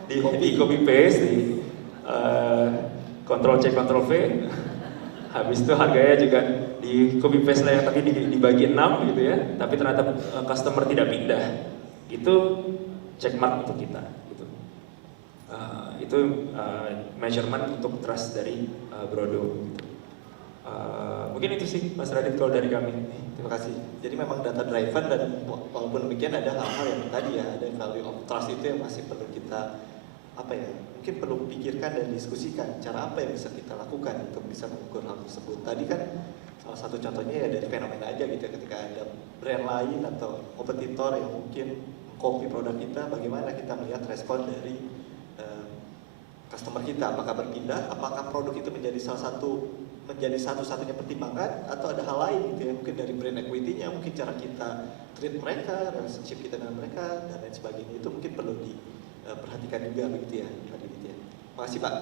di copy paste, di Ctrl C Ctrl V, habis itu harganya juga di copy paste lah ya, tapi dibagi 6 gitu ya, tapi ternyata customer tidak pindah, itu check mark untuk kita, gitu. Itu measurement untuk trust dari Brodo. Gitu. Mungkin itu sih Mas Radit kalau dari kami. Terima kasih. Jadi memang data driven dan walaupun demikian ada hal-hal yang tadi ya, ada value of trust itu yang masih perlu kita mungkin perlu pikirkan dan diskusikan cara apa yang bisa kita lakukan untuk bisa mengukur hal tersebut. Tadi kan salah satu contohnya ya dari fenomena aja gitu ya, ketika ada brand lain atau kompetitor yang mungkin copy produk kita, bagaimana kita melihat respon dari customer kita, apakah berpindah, apakah produk itu menjadi satu-satunya pertimbangan atau ada hal lain gitu ya, mungkin dari brand equity-nya, mungkin cara kita treat mereka, relationship kita dengan mereka dan lain sebagainya, itu mungkin perlu diperhatikan juga begitu ya Pak Didit ya. Makasih Pak.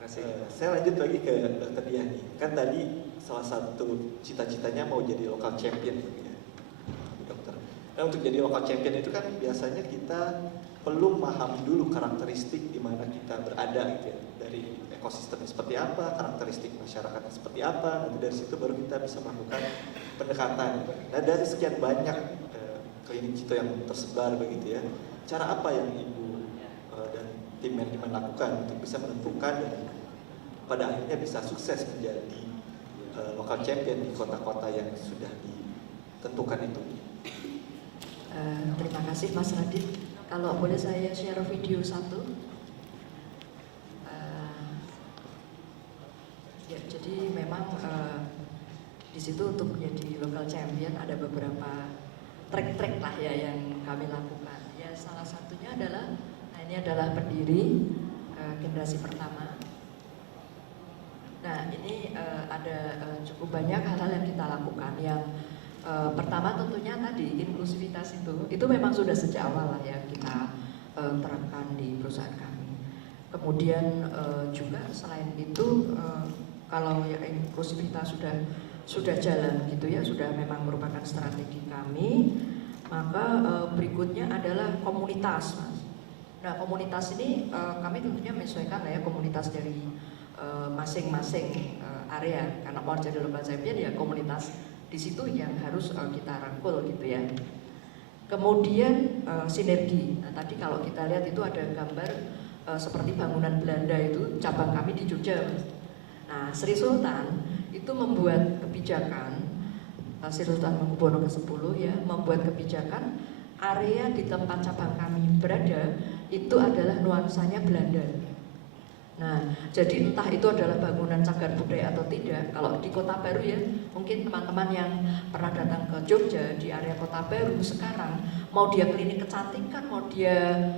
Makasih. Saya lanjut lagi ke Dr. Diani. Kan tadi salah satu cita-citanya mau jadi local champion gitu ya, dokter. Nah untuk jadi local champion itu kan biasanya kita perlu memahami dulu karakteristik di mana kita berada gitu ya, dari ekosistemnya seperti apa, karakteristik masyarakatnya seperti apa, nanti dari situ baru kita bisa melakukan pendekatan. Nah dari sekian banyak klinik Cito yang tersebar begitu ya, cara apa yang Ibu dan tim manajemen lakukan untuk bisa menentukan dan pada akhirnya bisa sukses menjadi local champion di kota-kota yang sudah ditentukan itu? Terima kasih Mas Radit. Kalau boleh saya share video satu. Ya, jadi memang di situ untuk menjadi local champion ada beberapa track lah ya yang kami lakukan. Ya salah satunya adalah, ini adalah pendiri generasi pertama. Nah ini ada cukup banyak hal-hal yang kita lakukan. Yang pertama tentunya tadi inklusivitas itu memang sudah sejak awal lah ya kita terapkan di perusahaan kami. Kemudian juga selain itu kalau ya inklusivitas sudah jalan gitu ya, sudah memang merupakan strategi kami, maka berikutnya adalah komunitas, Mas. Nah komunitas ini kami tentunya menyesuaikan lah ya, komunitas dari masing-masing area, karena mau jadi local champion ya komunitas di situ yang harus kita rangkul gitu ya. Kemudian sinergi. Nah, tadi kalau kita lihat itu ada gambar seperti bangunan Belanda itu cabang kami di Jogja. Nah, Sri Sultan itu membuat kebijakan Sri Sultan Hamengkubuwono ke-10 ya, membuat kebijakan area di tempat cabang kami berada itu adalah nuansanya Belanda. Nah, jadi entah itu adalah bangunan cagar budaya atau tidak, kalau di Kota Baru ya, mungkin teman-teman yang pernah datang ke Jogja di area Kota Baru sekarang, mau dia klinik kecantikan, mau dia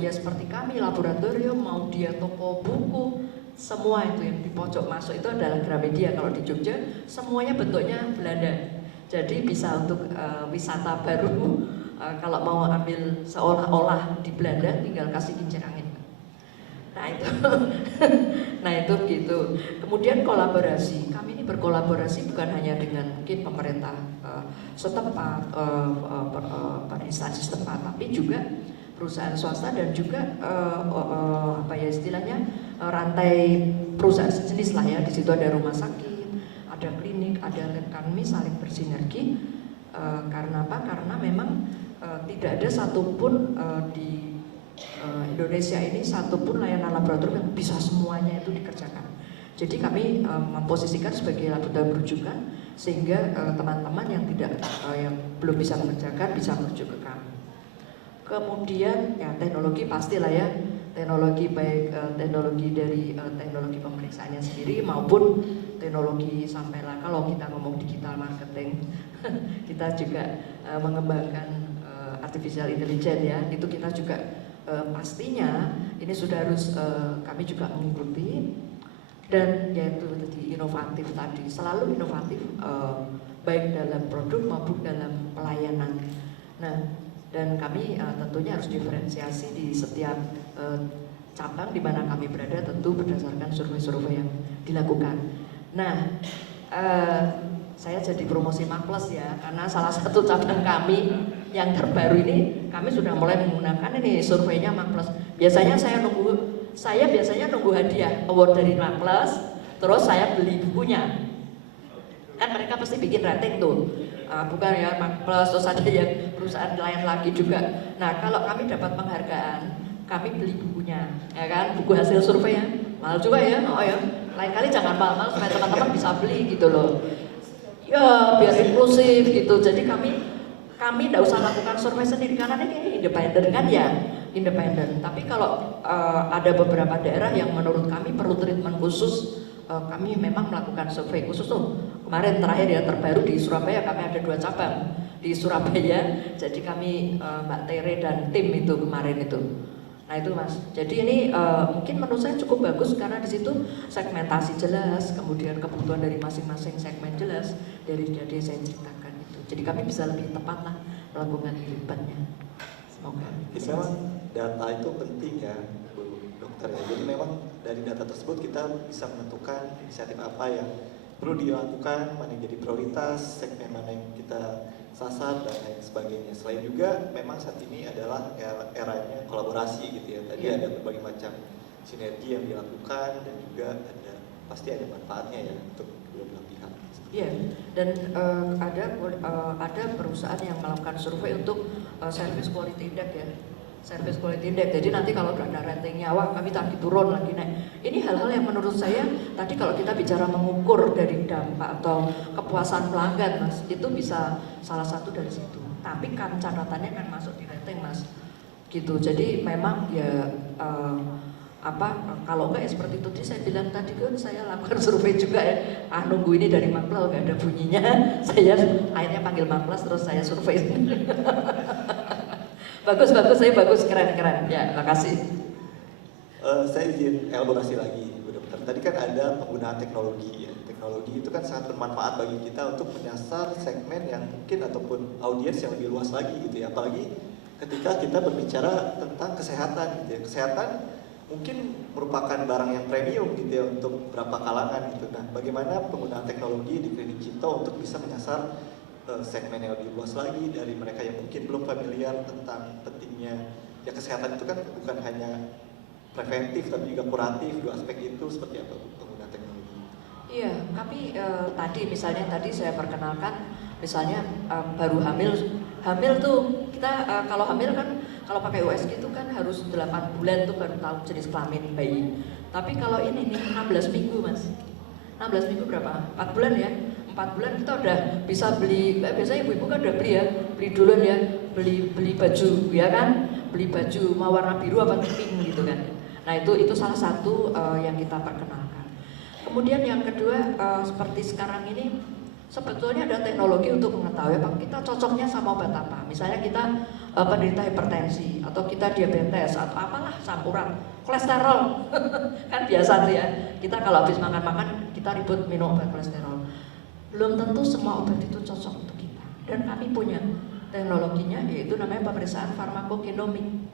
ya seperti kami laboratorium, mau dia toko buku, semua itu yang di pojok masuk itu adalah Gramedia. Kalau di Jogja semuanya bentuknya Belanda. Jadi bisa untuk wisata baru, kalau mau ambil seolah-olah di Belanda tinggal kasih kincir angin. Nah itu, nah itu gitu. Kemudian kolaborasi, kami ini berkolaborasi bukan hanya dengan mungkin pemerintah setempat, instansi setempat, tapi juga perusahaan swasta dan juga apa ya istilahnya rantai perusahaan sejenis lah ya. Di situ ada rumah sakit, ada klinik, ada kami saling bersinergi. Karena apa? Karena memang tidak ada satupun di Indonesia ini satupun layanan laboratorium yang bisa semuanya itu dikerjakan. Jadi kami memposisikan sebagai laboratorium rujukan sehingga teman-teman yang yang belum bisa mengerjakan bisa merujuk ke kami. Kemudian ya teknologi pastilah ya, teknologi baik teknologi dari teknologi pemeriksaannya sendiri maupun teknologi sampailah kalau kita ngomong digital marketing kita juga mengembangkan artificial intelligence ya, itu kita juga pastinya ini sudah harus kami juga mengikuti dan yaitu tadi inovatif tadi, selalu inovatif baik dalam produk maupun dalam pelayanan. Nah, dan kami tentunya harus diferensiasi di setiap cabang di mana kami berada tentu berdasarkan survei-survei yang dilakukan. Nah, saya jadi promosi Makles ya, karena salah satu cabang kami yang terbaru ini kami sudah mulai menggunakan ini surveinya Makles. Biasanya saya biasanya nunggu hadiah award dari Makles, terus saya beli bukunya. Kan mereka pasti bikin rating tuh, bukan ya Makles, terus ada yang perusahaan lain lagi juga. Nah kalau kami dapat penghargaan, kami beli bukunya, ya kan, buku hasil survei ya, mahal juga ya, oh ya, lain kali jangan mahal-mahal supaya teman-teman bisa beli gitu loh. Ya biar inklusif gitu. Jadi kami tidak usah lakukan survei sendiri karena ini independen kan ya, independen. Tapi kalau ada beberapa daerah yang menurut kami perlu treatment khusus, kami memang melakukan survei khusus tuh. Kemarin terakhir ya terbaru di Surabaya kami ada 2 cabang di Surabaya. Jadi kami Mbak Tere dan tim itu kemarin itu. Nah itu Mas. Jadi ini mungkin menurut saya cukup bagus karena di situ segmentasi jelas, kemudian kebutuhan dari masing-masing segmen jelas dari saya ceritakan itu. Jadi kami bisa lebih tepat lah melakukan dilibatnya. Semoga. Memang data itu penting ya, Bu Dokter ya. Jadi memang dari data tersebut kita bisa menentukan inisiatif apa yang perlu dilakukan, mana yang jadi prioritas, segmen mana yang kita sasar dan lain sebagainya. Selain juga memang saat ini adalah eranya kolaborasi gitu ya. Tadi ada berbagai macam sinergi yang dilakukan dan juga pasti ada manfaatnya ya untuk kedua belah pihak. Iya, dan ada perusahaan yang melakukan survei untuk service quality index ya. Service quality index. Jadi nanti kalau udah ada ratingnya, wah kami tadi turun lagi naik. Ini hal-hal yang menurut saya tadi kalau kita bicara mengukur dari dampak atau kepuasan pelanggan, Mas, itu bisa salah satu dari situ. Tapi kan catatannya kan masuk di rating, Mas. Gitu. Jadi memang ya kalau enggak ya seperti itu saya bilang tadi kan saya lakukan survei juga ya. Nunggu ini dari Makles nggak ada bunyinya. Saya akhirnya panggil Makles terus saya survei. Bagus, saya bagus, keren. Ya, makasih. Saya izin elaborasi lagi, Bu Dokter. Tadi kan ada penggunaan teknologi ya. Teknologi itu kan sangat bermanfaat bagi kita untuk menyasar segmen yang mungkin ataupun audiens yang lebih luas lagi gitu ya. Apalagi ketika kita berbicara tentang kesehatan gitu ya. Kesehatan mungkin merupakan barang yang premium gitu ya untuk beberapa kalangan gitu. Nah, bagaimana penggunaan teknologi di klinik kita untuk bisa menyasar segmen yang lebih luas lagi dari mereka yang mungkin belum familiar tentang pentingnya ya kesehatan itu kan bukan hanya preventif tapi juga kuratif, 2 aspek itu seperti apa penggunaan teknologi? Iya, kami tadi saya perkenalkan misalnya baru hamil tuh kita kalau hamil kan kalau pakai USG itu kan harus 8 bulan tuh baru tahu jenis kelamin bayi. Tapi kalau ini nih 16 minggu Mas. 16 minggu berapa? 4 bulan ya? 4 4 bulan kita udah bisa beli, biasanya ibu-ibu kan udah beli ya, beli duluan ya, beli baju ya kan, beli baju mau warna biru apa pink gitu kan. Nah itu salah satu yang kita perkenalkan. Kemudian yang kedua seperti sekarang ini sebetulnya ada teknologi untuk mengetahui apa kita cocoknya sama obat apa. Misalnya kita penderita hipertensi atau kita diabetes atau apalah campuran kolesterol kan biasa tuh ya. Kita kalau habis makan-makan kita ribut minum obat kolesterol. Belum tentu semua obat itu cocok untuk kita. Dan kami punya teknologinya yaitu namanya pemeriksaan farmakogenomik.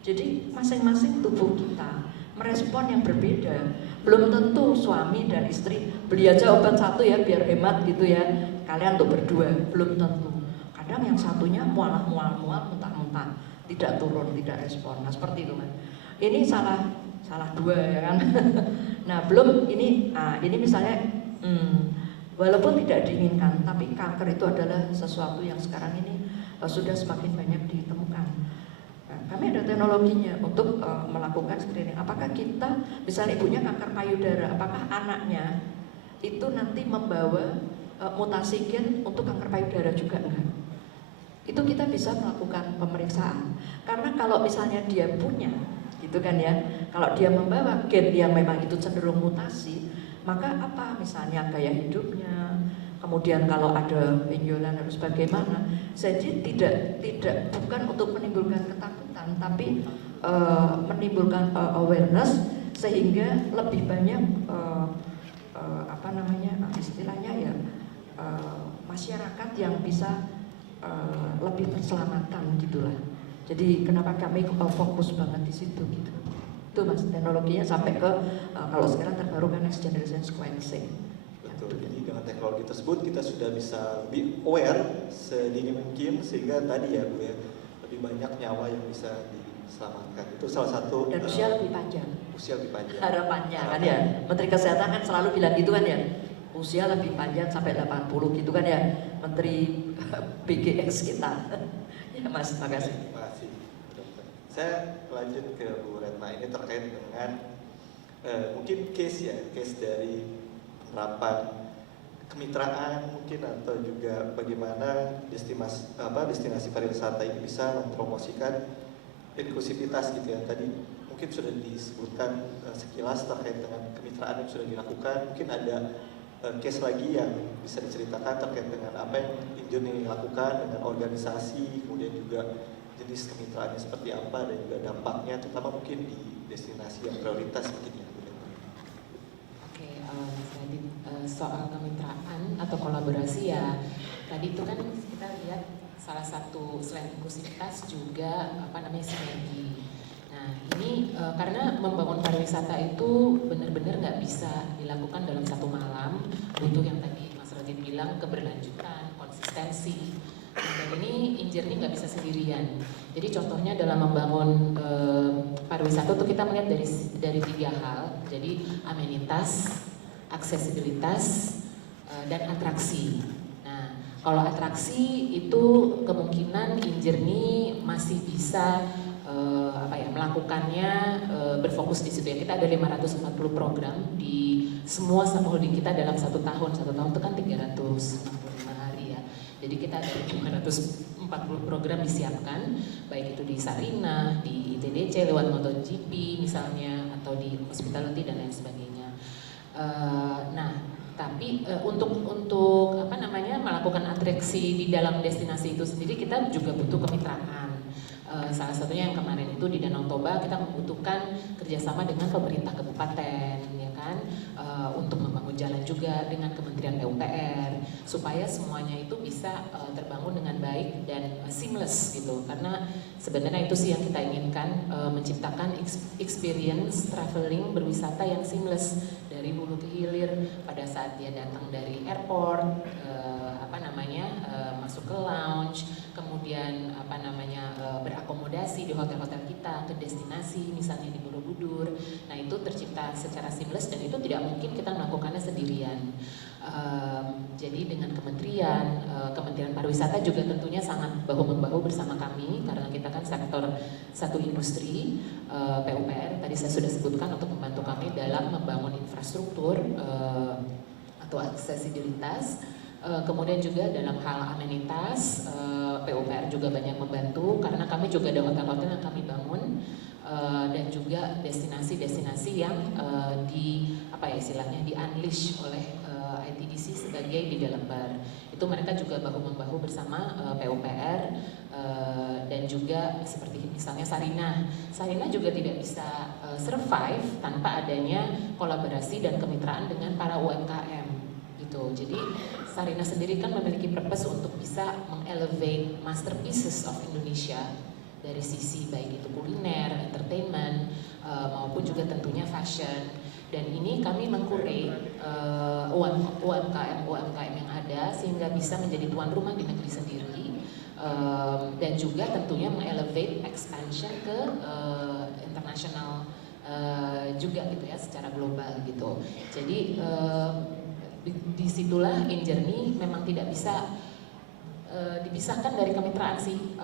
Jadi masing-masing tubuh kita merespon yang berbeda. Belum tentu suami dan istri beli aja obat satu ya biar hemat gitu ya. Kalian untuk berdua belum tentu. Kadang yang satunya mual muntah-muntah, tidak turun, tidak respon. Nah seperti itu kan. Ini salah dua ya kan. Nah belum ini misalnya walaupun tidak diinginkan, tapi kanker itu adalah sesuatu yang sekarang ini sudah semakin banyak ditemukan. Nah, kami ada teknologinya untuk melakukan screening. Apakah kita, misalnya ibunya kanker payudara, apakah anaknya itu nanti membawa mutasi gen untuk kanker payudara juga enggak? Itu kita bisa melakukan pemeriksaan. Karena kalau misalnya dia punya, gitu kan ya, kalau dia membawa gen yang memang itu cenderung mutasi, maka apa misalnya gaya hidupnya, kemudian kalau ada benjolan harus bagaimana. Jadi tidak bukan untuk menimbulkan ketakutan, tapi menimbulkan awareness sehingga lebih banyak istilahnya ya masyarakat yang bisa lebih terselamatkan gitulah. Jadi kenapa kami fokus banget di situ gitu. Itu mas, teknologinya sampai ke kalau sekarang terbaru kan next generation sequencing. Betul, jadi dengan teknologi tersebut kita sudah bisa lebih aware sedini mungkin sehingga tadi ya Bu ya, lebih banyak nyawa yang bisa diselamatkan. Itu salah satu. Dan usia lebih panjang. Usia lebih panjang. Harapannya kan ya, Menteri Kesehatan kan selalu bilang gitu kan ya, usia lebih panjang sampai 80 gitu kan ya, Menteri BGS kita. Ya mas, makasih. Terima kasih. Saya lanjut ke Bu Retna, ini terkait dengan mungkin case dari penerapan kemitraan mungkin atau juga bagaimana destinasi pariwisata ini bisa mempromosikan inklusivitas gitu ya. Tadi mungkin sudah disebutkan sekilas terkait dengan kemitraan yang sudah dilakukan. Mungkin ada case lagi yang bisa diceritakan terkait dengan apa yang Injurni lakukan dengan organisasi, kemudian juga jenis kemitraannya seperti apa dan juga dampaknya terutama mungkin di destinasi yang prioritas mungkin ya. Oke, Mas Radit, soal kemitraan atau kolaborasi ya tadi itu kan kita lihat salah satu selain inklusivitas juga sinergi. Nah ini karena membangun pariwisata itu benar-benar nggak bisa dilakukan dalam satu malam, butuh yang tadi Mas Radit bilang keberlanjutan, konsistensi. Dan ini Injurni nggak bisa sendirian. Jadi contohnya dalam membangun pariwisata itu kita melihat dari 3 hal. Jadi amenitas, aksesibilitas, dan atraksi. Nah, kalau atraksi itu kemungkinan Injurni masih bisa melakukannya berfokus di situ ya. Kita ada 540 program di semua subholding kita dalam 1 tahun. 1 tahun itu kan 365 hari ya. Jadi kita ada 540 program disiapkan, baik itu di Sarinah, di ITDC lewat MotoGP misalnya, atau di hospitality dan lain sebagainya. Tapi untuk melakukan atraksi di dalam destinasi itu sendiri kita juga butuh kemitraan. Salah satunya yang kemarin itu di Danau Toba kita membutuhkan kerjasama dengan pemerintah kabupaten, ya kan, untuk membangun jalan juga dengan Kementerian PUPR supaya semuanya itu bisa terbangun dengan baik dan seamless gitu. Karena sebenarnya itu sih yang kita inginkan, menciptakan experience traveling berwisata yang seamless dari hulu ke hilir pada saat dia datang dari airport, masuk ke lounge, kemudian berakomodasi di hotel-hotel kita, ke destinasi misalnya di Borobudur. Nah itu tercipta secara seamless dan itu tidak mungkin kita melakukannya sendirian. Jadi dengan Kementerian Pariwisata juga tentunya sangat bahu-membahu bersama kami karena kita kan sektor satu industri. PUPR tadi saya sudah sebutkan untuk membantu kami dalam membangun infrastruktur atau aksesibilitas. Kemudian juga dalam hal amenitas, PUPR juga banyak membantu karena kami juga ada hotel-hotel yang kami bangun dan juga destinasi-destinasi yang di apa ya istilahnya di unleash oleh ITDC sebagai developer. Itu mereka juga bahu-membahu bersama PUPR dan juga seperti misalnya Sarinah juga tidak bisa survive tanpa adanya kolaborasi dan kemitraan dengan para UMKM gitu. Jadi Sarinah sendiri kan memiliki purpose untuk bisa mengelevate masterpieces of Indonesia dari sisi baik itu kuliner, entertainment, maupun juga tentunya fashion. Dan ini kami mengkurate UMKM yang ada sehingga bisa menjadi tuan rumah di negeri sendiri dan juga tentunya mengelevate expansion ke internasional juga gitu ya secara global gitu. Jadi disitulah InJourney memang tidak bisa dipisahkan dari kemitraan sih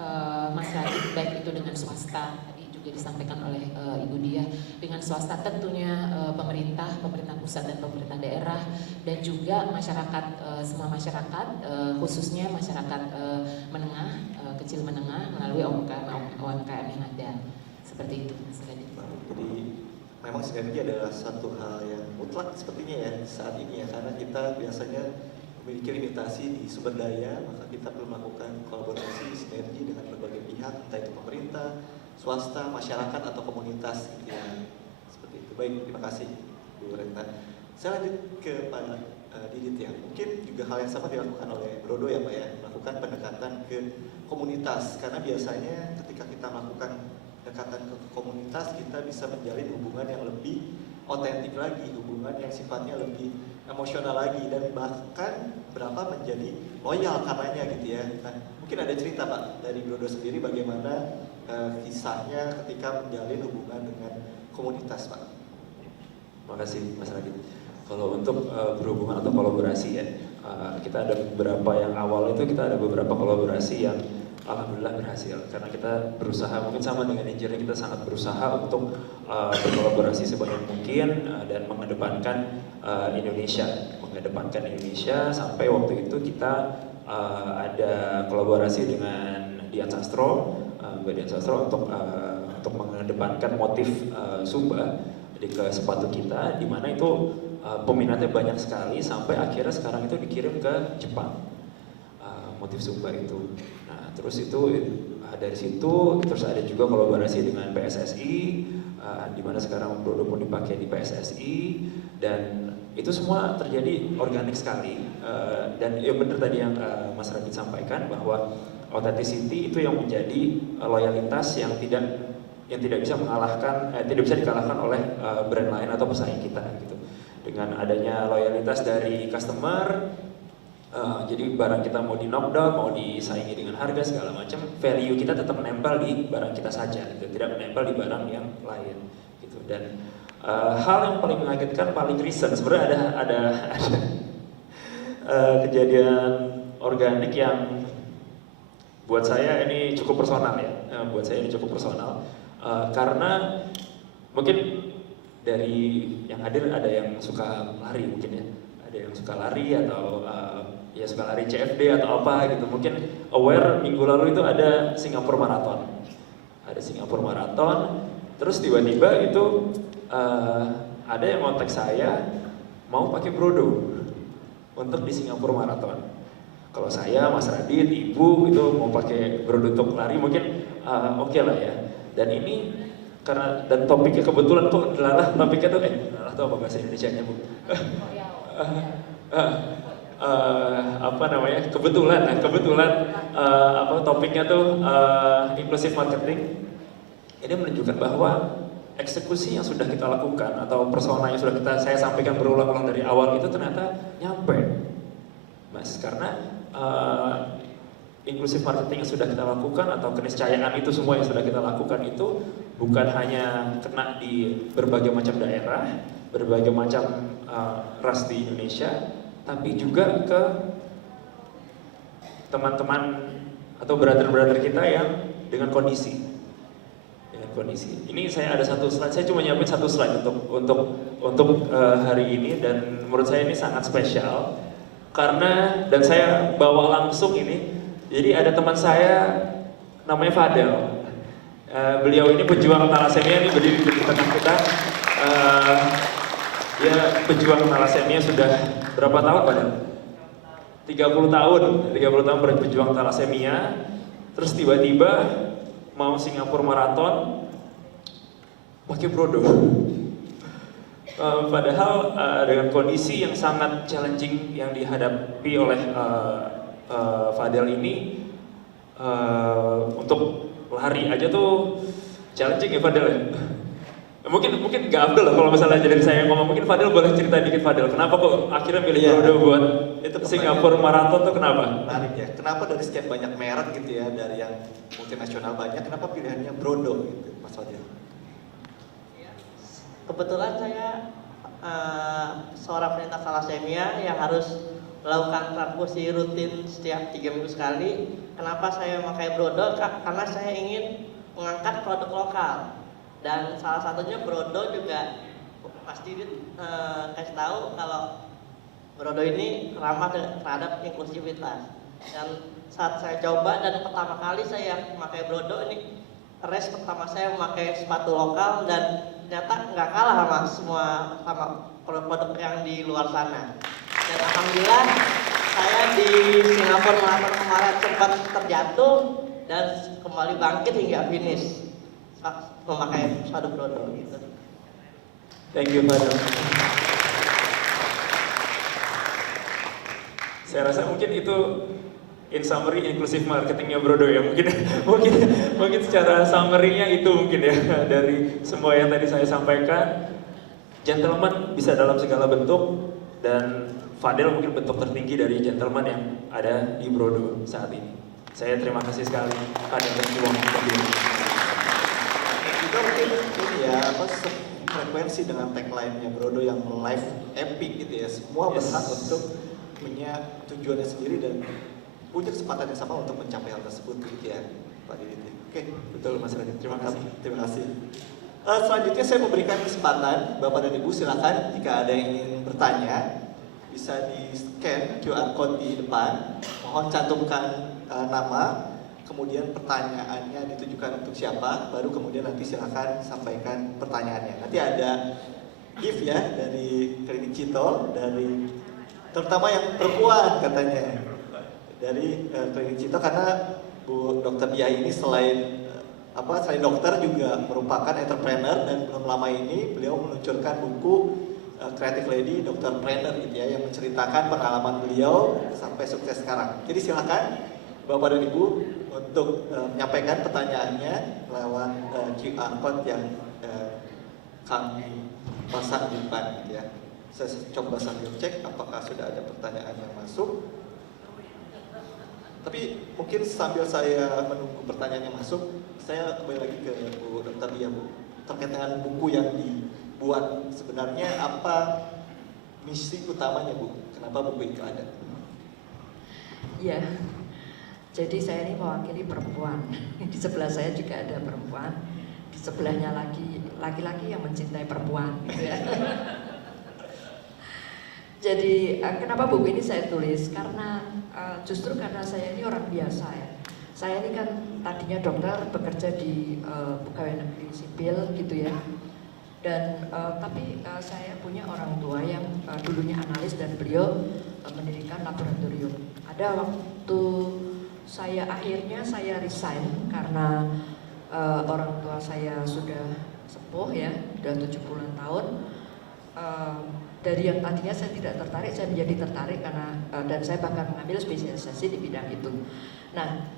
Mas Radit, baik itu dengan swasta tadi juga disampaikan oleh Ibu Dia, dengan swasta tentunya pemerintah pusat dan pemerintah daerah dan juga masyarakat, semua masyarakat khususnya masyarakat menengah, kecil menengah melalui UMKM yang ada seperti itu Mas Radit. Jadi memang sinergi adalah satu hal yang mutlak sepertinya ya saat ini ya, karena kita biasanya memiliki limitasi di sumber daya, maka kita perlu melakukan kolaborasi sinergi dengan berbagai pihak, entah itu pemerintah, swasta, masyarakat atau komunitas gitu ya. Seperti itu. Baik, terima kasih Bu Retna. Saya lanjut ke Pak Didit ya. Mungkin juga hal yang sama dilakukan oleh Brodo ya Pak ya, melakukan pendekatan ke komunitas, karena biasanya ketika kita melakukan pendekatan ke komunitas kita bisa menjalin hubungan yang lebih otentik lagi, hubungan yang sifatnya lebih emosional lagi dan bahkan berapa menjadi loyal karenanya gitu ya. Nah, mungkin ada cerita Pak dari Brodo sendiri bagaimana kisahnya ketika menjalin hubungan dengan komunitas Pak. Makasih Mas Radit. Kalau untuk berhubungan atau kolaborasi ya, kita ada beberapa yang awal itu kita ada beberapa kolaborasi yang alhamdulillah berhasil karena kita berusaha, mungkin sama dengan InJourney, kita sangat berusaha untuk berkolaborasi sebanyak mungkin dan mengedepankan Indonesia sampai waktu itu kita ada kolaborasi dengan Dian Sastro, Mbak Dian Sastro untuk mengedepankan motif Sumba ke sepatu kita, di mana itu peminatnya banyak sekali sampai akhirnya sekarang itu dikirim ke Jepang motif Sumba itu. Nah terus itu dari situ terus ada juga kolaborasi dengan PSSI di mana sekarang produk pun dipakai di PSSI dan itu semua terjadi organik sekali dan ya benar tadi yang Mas Radit sampaikan bahwa authenticity itu yang menjadi loyalitas yang tidak bisa mengalahkan tidak bisa dikalahkan oleh brand lain atau pesaing kita gitu. Dengan adanya loyalitas dari customer, jadi barang kita mau di knockdown, mau disaingi dengan harga segala macam, value kita tetap menempel di barang kita saja, gitu. Tidak menempel di barang yang lain, gitu. Dan hal yang paling mengagetkan, paling recent, sebenarnya ada kejadian organik yang buat saya ini cukup personal ya, karena mungkin dari yang hadir ada yang suka lari mungkin ya, ada yang suka lari atau ya suka lari CFD atau apa gitu, mungkin aware minggu lalu itu ada Singapore Marathon, terus tiba-tiba itu ada yang kontak saya mau pakai Brodo untuk di Singapore Marathon. Kalau saya, Mas Radit, Ibu itu mau pakai Brodo untuk lari mungkin oke lah ya. Dan ini karena dan topiknya kebetulan tuh adalah topiknya tuh atau apa bahasa Indonesianya Bu? Apa namanya? Kebetulan apa topiknya tuh inclusive marketing. Ini menunjukkan bahwa eksekusi yang sudah kita lakukan atau persona yang sudah saya sampaikan berulang-ulang dari awal itu ternyata nyampe, Mas, karena inclusive marketing yang sudah kita lakukan atau keniscayaan itu semua yang sudah kita lakukan itu bukan hanya kena di berbagai macam daerah, berbagai macam ras di Indonesia, tapi juga ke teman-teman atau brother-brother kita yang dengan kondisi kondisi. Ini saya ada satu slide, saya cuma nyiapin satu slide untuk hari ini, dan menurut saya ini sangat spesial karena, dan saya bawa langsung ini. Jadi ada teman saya namanya Fadel. Beliau ini pejuang thalassemia, ini berdiri di tengah kita. Ya, pejuang thalassemia sudah berapa tahun, Fadel? 30 tahun berjuang thalassemia. Terus tiba-tiba mau Singapura Marathon pakai brodo. Padahal dengan kondisi yang sangat challenging yang dihadapi oleh Fadel ini, untuk lari aja tuh challenging ya Fadel ya. Mungkin nggak afdol lah kalau misalnya jadi saya ngomong. Mungkin Fadel boleh cerita dikit, Fadel, kenapa kok akhirnya pilih brodo buat itu Singapura Marathon tuh, kenapa? Menarik ya, kenapa dari sekian banyak merek gitu ya, dari yang multinasional banyak, kenapa pilihannya brodo gitu, Mas Fadil? Kebetulan saya seorang penyintas thalassemia yang harus melakukan transfusi rutin setiap 3 minggu sekali. Kenapa saya memakai brodo? Karena saya ingin mengangkat produk lokal. Dan salah satunya brodo juga pasti kasih tahu kalau brodo ini ramah terhadap inklusivitas. Dan saat saya coba dan pertama kali saya memakai brodo ini, race pertama saya memakai sepatu lokal dan ternyata nggak kalah sama produk-produk yang di luar sana. Dan alhamdulillah saya di Singapura Marathon kemarin sempat terjatuh dan kembali bangkit hingga finish memakai sepatu brodo gitu. Thank you, Fadel. Saya rasa mungkin itu in summary inklusif marketingnya brodo ya. Mungkin secara summary-nya itu mungkin ya dari semua yang tadi saya sampaikan. Gentleman bisa dalam segala bentuk, dan Fadel mungkin bentuk tertinggi dari gentleman yang ada di brodo saat ini. Saya terima kasih sekali Fadel dan Iwang. Juga mungkin ini ya, frekuensi dengan tagline-nya brodo yang live epic gitu ya. Semua berhak untuk punya tujuannya sendiri dan punya kesempatan yang sama untuk mencapai hal tersebut gitu ya, Pak Didi. Oke, betul Mas Radit. Terima kasih. Selanjutnya saya memberikan kesempatan Bapak dan Ibu, silakan jika ada yang ingin bertanya bisa di scan QR code di depan. Mohon cantumkan nama, kemudian pertanyaannya ditujukan untuk siapa, baru kemudian nanti silakan sampaikan pertanyaannya. Nanti ada gift ya dari Klinik Cito, dari terutama yang perempuan katanya dari Klinik Cito, karena Bu Dr. Dia ini selain dokter juga merupakan entrepreneur, dan belum lama ini beliau meluncurkan buku Creative Lady Dr. Trainer gitu ya, yang menceritakan pengalaman beliau sampai sukses sekarang. Jadi silakan Bapak dan Ibu untuk menyampaikan pertanyaannya lewat QR code yang kami pasang di depan gitu ya. Saya coba sambil cek apakah sudah ada pertanyaan yang masuk. Tapi mungkin sambil saya menunggu pertanyaannya masuk, saya kembali lagi ke Bu Dr. Dia, Bu, terkait dengan buku yang dibuat. Sebenarnya apa misi utamanya, Bu? Kenapa buku itu ada? Ya, jadi saya ini mewakili perempuan. Di sebelah saya juga ada perempuan, di sebelahnya laki-laki yang mencintai perempuan gitu ya. Jadi kenapa buku ini saya tulis? Karena justru karena saya ini orang biasa ya. Saya ini kan tadinya dokter, bekerja di pegawai negeri sipil gitu ya. Dan tapi saya punya orang tua yang dulunya analis, dan beliau mendirikan laboratorium. Ada waktu akhirnya saya resign karena orang tua saya sudah sepuh ya, sudah 70-an tahun. Dari yang tadinya saya tidak tertarik, saya menjadi tertarik karena dan saya bahkan mengambil spesialisasi di bidang itu. Nah,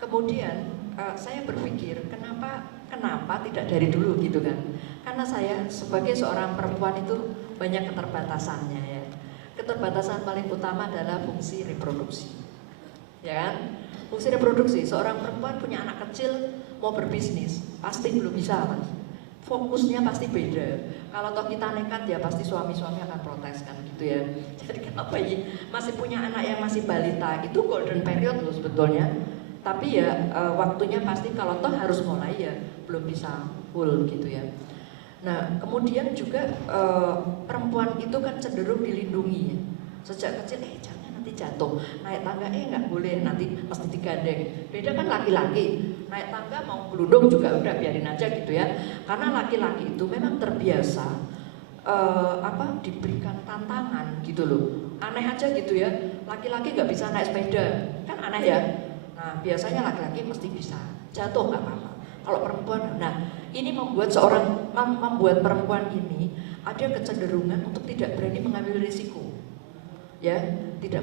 kemudian saya berpikir kenapa tidak dari dulu gitu kan? Karena saya sebagai seorang perempuan itu banyak keterbatasannya ya. Keterbatasan paling utama adalah fungsi reproduksi, ya kan? Fungsi reproduksi, seorang perempuan punya anak kecil mau berbisnis pasti belum bisa, Mas. Fokusnya pasti beda. Kalau toh kita nekat ya pasti suami-suami akan protes kan gitu ya. Jadi kalau bayi masih punya anak yang masih balita, itu golden period loh sebetulnya. tapi ya waktunya pasti kalau toh harus mulai ya belum bisa full gitu ya. Nah kemudian juga perempuan itu kan cenderung dilindungi ya. Sejak kecil jangan nanti jatuh, naik tangga nggak boleh, nanti mesti digandeng. Beda kan laki-laki, naik tangga mau gelundung juga udah biarin aja gitu ya. Karena laki-laki itu memang terbiasa diberikan tantangan gitu loh. Aneh aja gitu ya, laki-laki nggak bisa naik sepeda, kan aneh ya. Nah biasanya laki-laki mesti bisa jatuh nggak apa-apa. Kalau perempuan, nah ini membuat perempuan ini ada kecenderungan untuk tidak berani mengambil risiko, ya tidak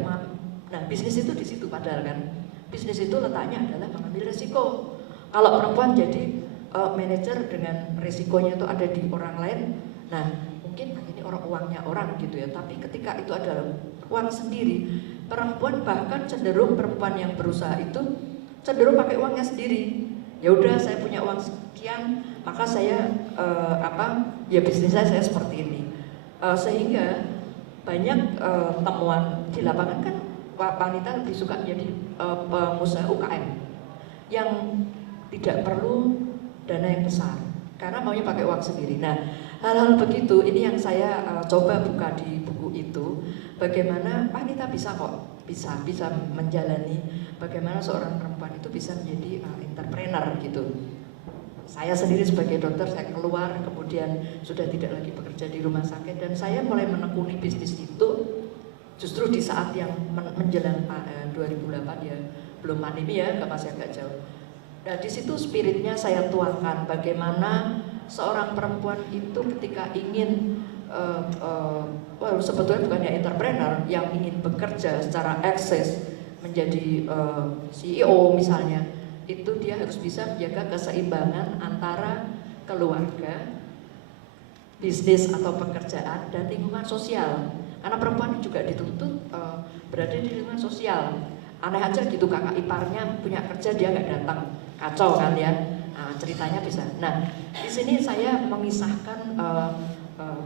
Nah bisnis itu di situ padahal kan, bisnis itu letaknya adalah mengambil risiko. Kalau perempuan jadi manajer dengan risikonya itu ada di orang lain, nah mungkin ini uangnya orang gitu ya. Tapi ketika itu adalah uang sendiri, perempuan bahkan cenderung perempuan yang berusaha itu cenderung pakai uangnya sendiri. Ya udah saya punya uang sekian, maka saya ya bisnis saya seperti ini. Sehingga banyak temuan di lapangan kan wanita lebih suka jadi pengusaha UKM yang tidak perlu dana yang besar karena maunya pakai uang sendiri. Nah hal-hal begitu ini yang saya coba buka di buku itu, bagaimana wanita bisa menjalani, bagaimana seorang perempuan itu bisa menjadi entrepreneur gitu. Saya sendiri sebagai dokter, saya keluar kemudian sudah tidak lagi bekerja di rumah sakit dan saya mulai menekuni bisnis itu justru di saat yang menjelang 2008 ya, belum pandemi ya, masih agak jauh. Nah di situ spiritnya saya tuangkan bagaimana seorang perempuan itu ketika ingin sebetulnya bukan ya entrepreneur yang ingin bekerja secara eksis menjadi CEO misalnya, itu dia harus bisa menjaga keseimbangan antara keluarga, bisnis atau pekerjaan dan lingkungan sosial. Karena perempuan juga dituntut berada di lingkungan sosial. Aneh aja gitu, kakak iparnya punya kerja dia nggak datang, kacau kan ya. Nah, ceritanya bisa. Nah di sini saya mengisahkan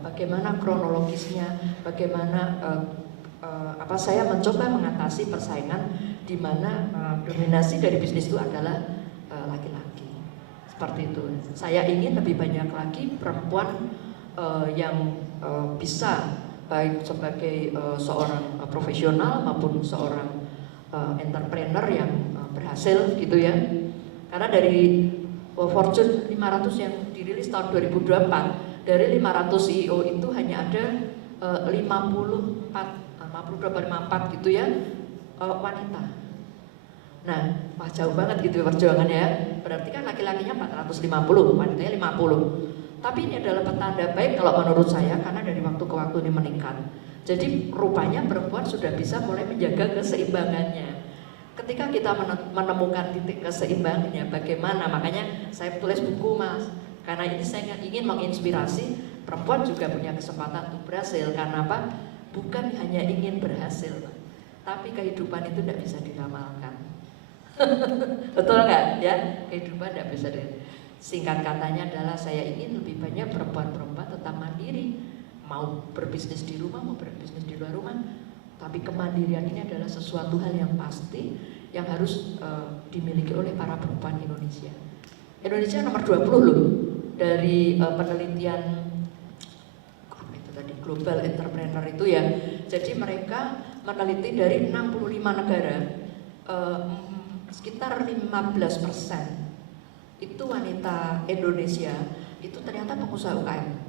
bagaimana kronologisnya, bagaimana saya mencoba mengatasi persaingan di mana dominasi dari bisnis itu adalah laki-laki. Seperti itu. Saya ingin lebih banyak lagi perempuan yang bisa baik sebagai seorang profesional maupun seorang entrepreneur yang berhasil gitu ya. Karena dari Fortune 500 yang dirilis tahun 2024, dari 500 CEO itu hanya ada 54 gitu ya wanita. Nah, wah jauh banget gitu perjuangannya ya. Berarti kan laki-lakinya 450, wanitanya 50. Tapi ini adalah petanda baik kalau menurut saya karena dari waktu ke waktu ini meningkat. Jadi rupanya perempuan sudah bisa mulai menjaga keseimbangannya. Ketika kita menemukan titik keseimbangannya, bagaimana? Makanya saya tulis buku Mas. Karena ini saya ingin menginspirasi perempuan juga punya kesempatan untuk berhasil. Karena apa? Bukan hanya ingin berhasil, tapi kehidupan itu tidak bisa diramalkan. Betul nggak? Ya, kehidupan tidak bisa singkat katanya adalah saya ingin lebih banyak perempuan-perempuan tetap mandiri, mau berbisnis di rumah, mau berbisnis di luar rumah. Tapi kemandirian ini adalah sesuatu hal yang pasti yang harus dimiliki oleh para perempuan Indonesia. Indonesia nomor 20 loh dari penelitian Global Entrepreneur itu ya. Jadi mereka meneliti dari 65 negara, sekitar 15% itu wanita Indonesia itu ternyata pengusaha UKM.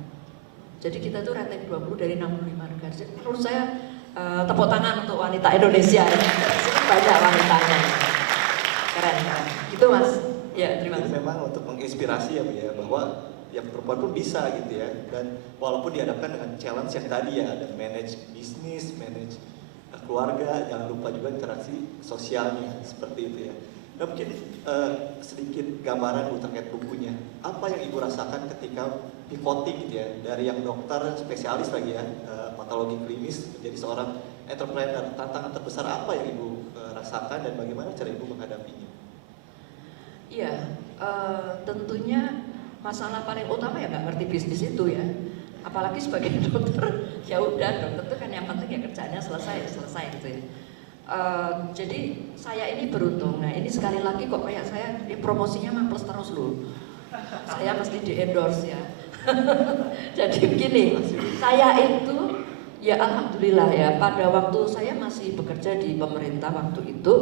Jadi kita tuh ranking 20 dari 65 negara. Jadi menurut saya tepuk tangan untuk wanita Indonesia. Ini banyak wanitanya. Keren. Gitu Mas. Ya, terima kasih. Jadi memang untuk menginspirasi ya Bu ya, bahwa yang perempuan pun bisa gitu ya. Dan walaupun dihadapkan dengan challenge yang tadi ya, ada manage bisnis, manage keluarga, jangan lupa juga interaksi sosialnya seperti itu ya. Nah mungkin sedikit gambaran Bu terkait bukunya. Apa yang Ibu rasakan ketika pivoting gitu ya, dari yang dokter spesialis lagi ya, patologi klinis menjadi seorang entrepreneur. Tantangan terbesar apa yang Ibu rasakan dan bagaimana cara Ibu menghadapinya? Iya, tentunya masalah paling utama ya nggak ngerti bisnis itu ya. Apalagi sebagai dokter, ya udah dokter itu kan yang penting ya kerjaannya selesai gitu ya. Jadi saya ini beruntung. Nah ini sekali lagi kok kayak saya promosinya mah plus terus loh. Saya mesti di endorse ya. Jadi begini, saya itu ya alhamdulillah ya pada waktu saya masih bekerja di pemerintah waktu itu,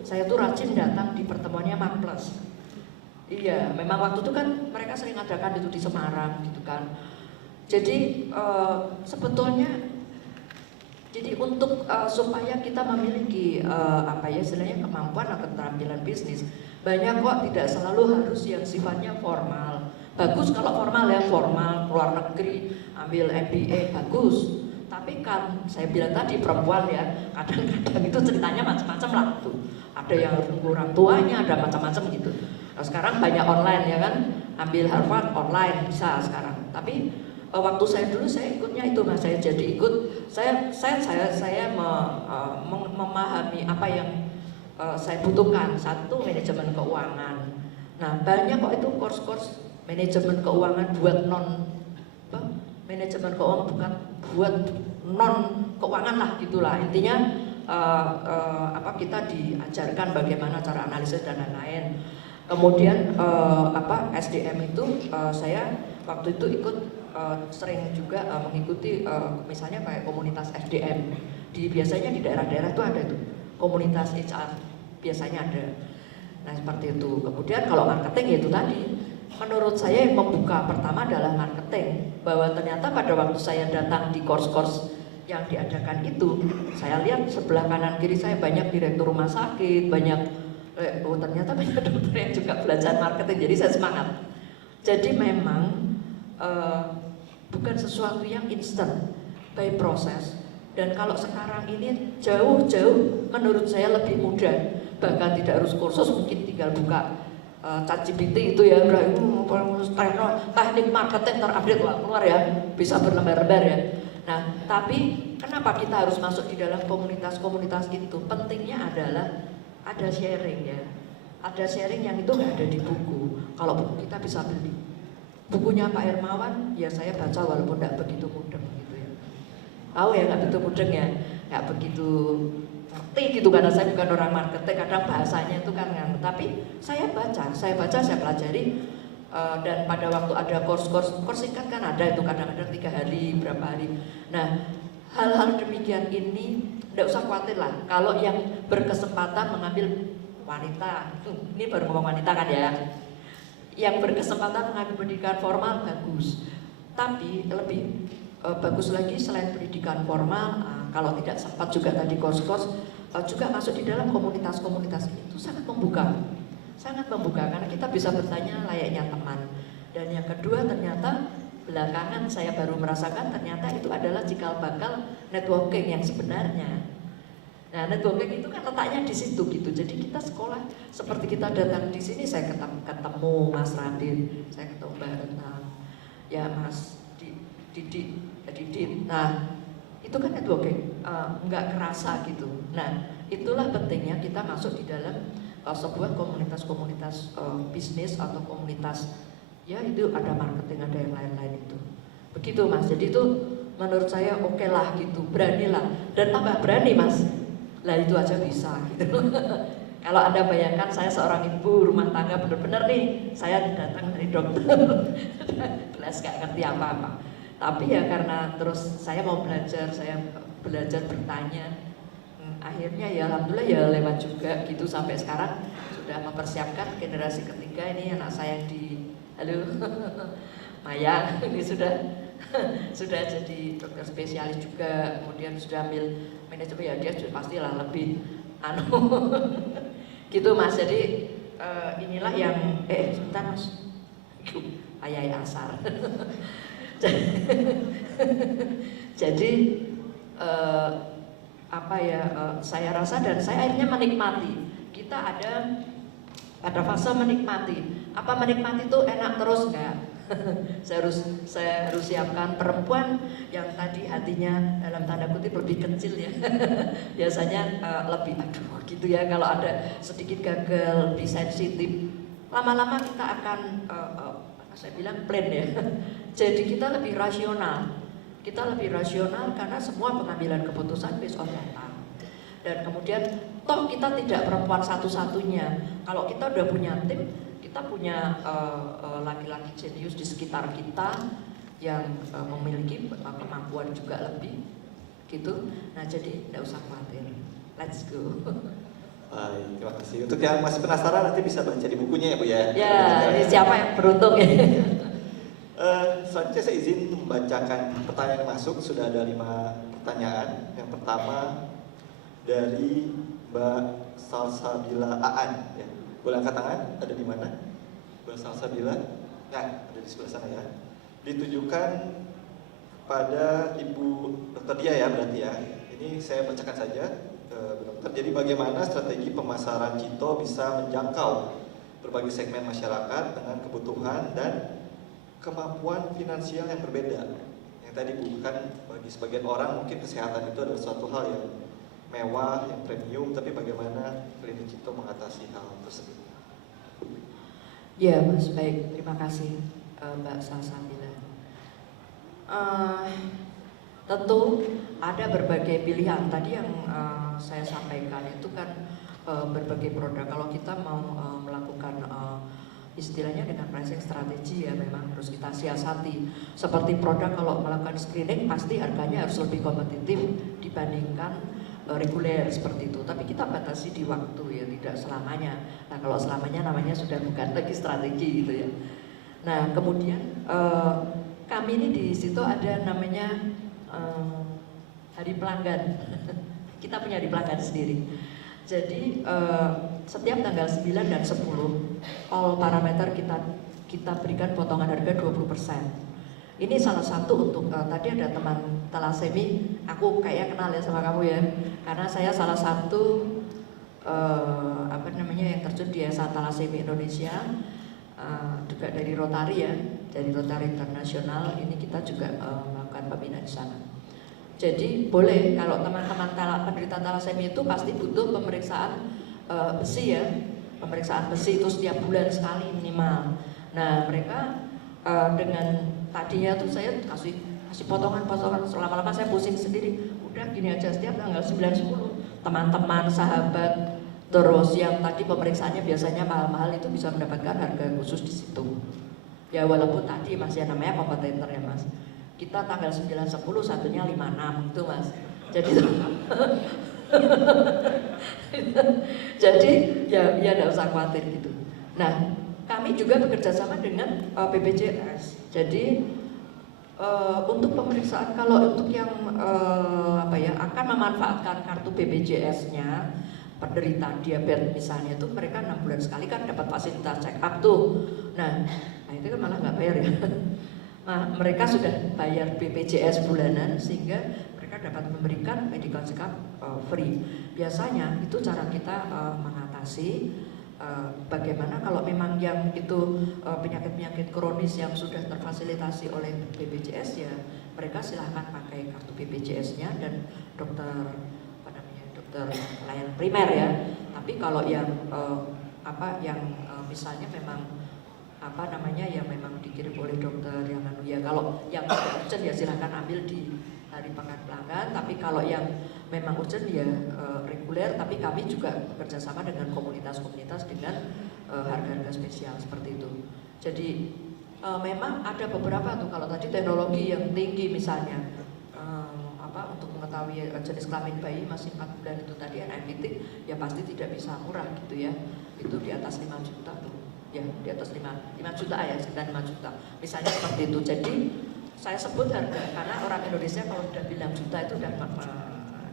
saya tuh rajin datang di pertemuannya Makplus. Iya, memang waktu itu kan mereka sering adakan itu di Semarang gitu kan. Jadi sebetulnya jadi untuk supaya kita memiliki apa ya istilahnya kemampuan atau keterampilan bisnis, banyak kok tidak selalu harus yang sifatnya formal. Bagus kalau formal ya, formal, keluar negeri, ambil MBA, bagus. Tapi kan saya bilang tadi perempuan ya, kadang-kadang itu ceritanya macam-macam lah tuh. Ada yang orang tuanya, ada macam-macam gitu. Nah, sekarang banyak online ya kan, ambil Harvard online bisa sekarang. Tapi waktu saya dulu saya ikutnya itu mas, saya jadi ikut, saya memahami apa yang saya butuhkan. Satu, manajemen keuangan. Nah banyak kok itu course-course manajemen keuangan buat manajemen keuangan bukan buat non keuangan lah gitulah intinya. Kita diajarkan bagaimana cara analisis dan lain-lain. Kemudian SDM itu saya waktu itu ikut sering juga mengikuti misalnya kayak komunitas SDM biasanya di daerah-daerah itu ada tuh komunitas HR biasanya ada. Nah seperti itu. Kemudian kalau marketing ya itu tadi, menurut saya yang membuka pertama adalah marketing, bahwa ternyata pada waktu saya datang di course-course yang diadakan itu, saya lihat sebelah kanan kiri saya banyak direktur rumah sakit, banyak ternyata banyak dokter yang juga belajar marketing, jadi saya semangat. Jadi memang bukan sesuatu yang instan, by proses. Dan kalau sekarang ini jauh-jauh menurut saya lebih mudah, bahkan tidak harus kursus, mungkin tinggal buka ChatGPT itu ya, teknik marketing terupdate keluar ya, bisa berlembar-lembar ya. Nah, tapi kenapa kita harus masuk di dalam komunitas-komunitas itu? Pentingnya adalah ada sharing ya, ada sharing yang itu nggak ada di buku. Kalau buku kita bisa beli. Bukunya Pak Hermawan, ya saya baca walaupun nggak begitu mudeng gitu ya. Tahu ya nggak begitu mudeng ya, nggak begitu ngerti gitu karena saya bukan orang marketing, kadang bahasanya itu kan tapi saya baca, saya pelajari dan pada waktu ada course singkat kan ada itu kadang-kadang 3 hari, berapa hari. Nah hal-hal demikian ini tidak usah khawatir lah kalau yang berkesempatan mengambil wanita, ini baru ngomong wanita kan ya, yang berkesempatan mengambil pendidikan formal bagus, tapi lebih bagus lagi selain pendidikan formal, kalau tidak sempat juga tadi course-course juga masuk di dalam komunitas-komunitas itu sangat membuka karena kita bisa bertanya layaknya teman. Dan yang kedua ternyata belakangan saya baru merasakan ternyata itu adalah cikal bakal networking yang sebenarnya. Nah networking itu kan letaknya di situ gitu. Jadi kita sekolah seperti kita datang di sini, saya ketemu Mas Radit, saya ketemu Mbak Retna, ya Mas Didit. Nah itu kan networking, nggak kerasa gitu. Nah itulah pentingnya kita masuk di dalam sebuah komunitas-komunitas bisnis atau komunitas ya itu ada marketing, ada yang lain-lain itu. Begitu Mas. Jadi itu menurut saya oke lah gitu, beranilah dan tambah berani Mas. Lah itu aja bisa gitu. Kalau Anda bayangkan saya seorang ibu rumah tangga benar-benar nih, saya datang dari dokter, jelas gak ngerti apa-apa. Tapi ya karena terus saya mau belajar, saya belajar bertanya, akhirnya ya alhamdulillah ya lewat juga gitu sampai sekarang sudah mempersiapkan generasi ketiga ini anak saya di Maya ini sudah jadi dokter spesialis juga, kemudian sudah ambil manajemen ya dia sudah pastilah lebih gitu Mas. Jadi inilah yang sebentar Mas, ayai asar. Jadi saya rasa dan saya akhirnya menikmati. Kita ada pada fase menikmati. Apa menikmati itu enak terus enggak? saya harus siapkan perempuan yang tadi hatinya dalam tanda kutip lebih kecil ya. Biasanya lebih aduh gitu ya, kalau ada sedikit gagal, lebih sensitif. Lama-lama kita akan saya bilang plan ya. Jadi kita lebih rasional. Kita lebih rasional karena semua pengambilan keputusan based on data. Dan kemudian toh kita tidak perempuan satu-satunya. Kalau kita udah punya tim, kita punya laki-laki jenius di sekitar kita yang memiliki kemampuan juga lebih, gitu. Nah jadi tidak usah khawatir. Let's go. Baik, terima kasih. Untuk yang masih penasaran nanti bisa baca di bukunya ya Bu ya. Ya, ini siapa yang beruntung ya? Selanjutnya saya izin membacakan pertanyaan yang masuk. Sudah ada 5 pertanyaan. Yang pertama dari Mbak Salsabila Aan. Ya. Boleh angkat tangan? Ada di mana? Mbak Salsabila? Nah, ada di sebelah sana ya. Ditujukan pada Ibu Dr. Dia ya berarti ya. Ini saya bacakan saja. Dokter, jadi bagaimana strategi pemasaran Cito bisa menjangkau berbagai segmen masyarakat dengan kebutuhan dan kemampuan finansial yang berbeda? Yang tadi bukan bagi sebagian orang mungkin kesehatan itu adalah suatu hal yang mewah, yang premium, tapi bagaimana klinik Cito mengatasi hal tersebut? Ya Mas, baik, terima kasih Mbak Salsabila. Tentu ada berbagai pilihan. Tadi yang saya sampaikan itu kan berbagai produk. Kalau kita mau melakukan istilahnya dengan pricing strategi ya memang harus kita siasati. Seperti produk kalau melakukan screening pasti harganya harus lebih kompetitif dibandingkan reguler seperti itu. Tapi kita batasi di waktu ya, tidak selamanya. Nah kalau selamanya namanya sudah bukan lagi strategi gitu ya. Nah kemudian kami ini di situ ada namanya hari pelanggan. Kita punya hari pelanggan sendiri. Jadi setiap tanggal 9 dan 10 all parameter kita berikan potongan harga 20%. Ini salah satu untuk tadi ada teman talasemi, aku kayak kenal ya sama kamu ya, karena saya salah satu yang terjun di Yayasan Talasemi Indonesia, juga dari Rotary ya, dari Rotary Internasional. Ini kita juga melakukan pembinaan di sana. Jadi boleh kalau teman-teman penderita talasemi itu pasti butuh pemeriksaan besi ya, pemeriksaan besi itu setiap bulan sekali minimal. Nah mereka dengan tadinya tuh saya kasih potongan-potongan, lama-lama saya pusing sendiri. Udah gini aja, setiap tanggal 9-10 teman-teman, sahabat, terus yang tadi pemeriksaannya biasanya mahal-mahal itu bisa mendapatkan harga khusus di situ. Ya walaupun tadi masih namanya kompetitor ya Mas. Kita tanggal 9-10 satunya 5-6 itu Mas. Jadi ya enggak usah khawatir gitu. Nah, kami juga bekerja sama dengan BPJS. Jadi untuk pemeriksaan kalau untuk yang akan memanfaatkan kartu BPJS-nya penderita diabetes misalnya itu mereka 6 bulan sekali kan dapat fasilitas check up tuh. Nah itu kan malah nggak bayar ya. Nah, mereka sudah bayar BPJS bulanan sehingga mereka dapat memberikan medical check up free. Biasanya itu cara kita mengatasi bagaimana kalau memang yang itu penyakit-penyakit kronis yang sudah terfasilitasi oleh BPJS ya mereka silahkan pakai kartu BPJS-nya dan dokter layanan primer ya. Tapi kalau yang misalnya memang yang memang dikirim oleh dokter yang kalau yang urgent ya silahkan ambil di hari pekan pelanggan. Tapi kalau yang memang urgent ya reguler. Tapi kami juga bekerja sama dengan komunitas-komunitas dengan harga-harga spesial seperti itu. Jadi memang ada beberapa tuh kalau tadi teknologi yang tinggi misalnya untuk mengetahui jenis kelamin bayi masih 4 bulan itu tadi NIPT ya pasti tidak bisa murah gitu ya. Itu di atas 5 juta tuh. Ya di atas 5 juta ya, sekitar 5 juta misalnya seperti itu. Jadi saya sebut harga karena orang Indonesia kalau udah bilang juta itu udah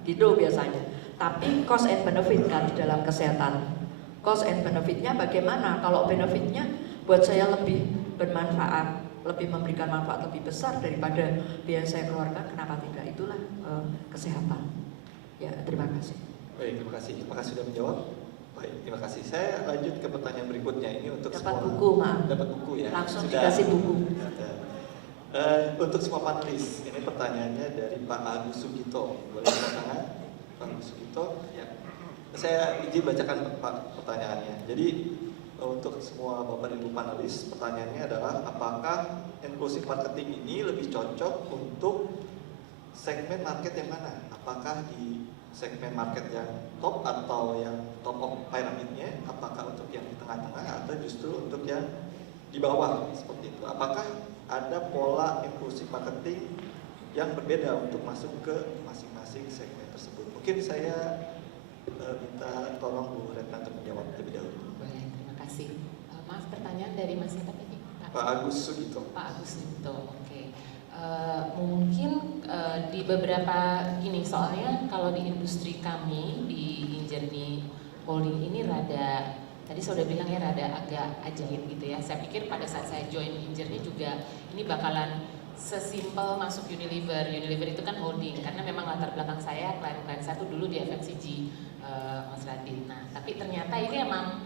gitu biasanya. Tapi cost and benefit kan di dalam kesehatan, cost and benefitnya bagaimana? Kalau benefitnya buat saya lebih bermanfaat, lebih memberikan manfaat lebih besar daripada biaya saya keluarkan, kenapa tidak? Itulah kesehatan. Ya terima kasih. Baik, terima kasih sudah menjawab. Baik, terima kasih. Saya lanjut ke pertanyaan berikutnya ini untuk dapat semua, buku, maaf. Dapat buku ya. Langsung sudah dikasih buku. Untuk semua panelis, ini pertanyaannya dari Pak Agus Sugito. Boleh angkat tangan, Pak Agus Sugito? Ya. Saya izin bacakan Pak pertanyaannya. Jadi untuk semua Bapak dan Ibu panelis, pertanyaannya adalah apakah inclusive marketing ini lebih cocok untuk segmen market yang mana? Apakah di segmen market yang top atau yang top of pyramidnya? Apakah untuk yang di tengah-tengah atau justru untuk yang di bawah seperti itu? Apakah ada pola impulsif marketing yang berbeda untuk masuk ke masing-masing segmen tersebut? Mungkin saya minta tolong Bu Retna untuk menjawab lebih dahulu. Boleh, terima kasih. Maaf, pertanyaan dari Mas siapa tadi? Pak Agus Sugito. Pak Agus Sugito, oke. Mungkin di beberapa gini, soalnya kalau di industri kami di Injernie Holding ini rada, tadi saya udah bilang ya rada agak ajaib gitu ya. Saya pikir pada saat saya join Injernie juga ini bakalan sesimpel masuk Unilever. Unilever itu kan holding, karena memang latar belakang saya, klien saya tuh dulu di FMCG, Mas Radit. Nah, tapi ternyata ini emang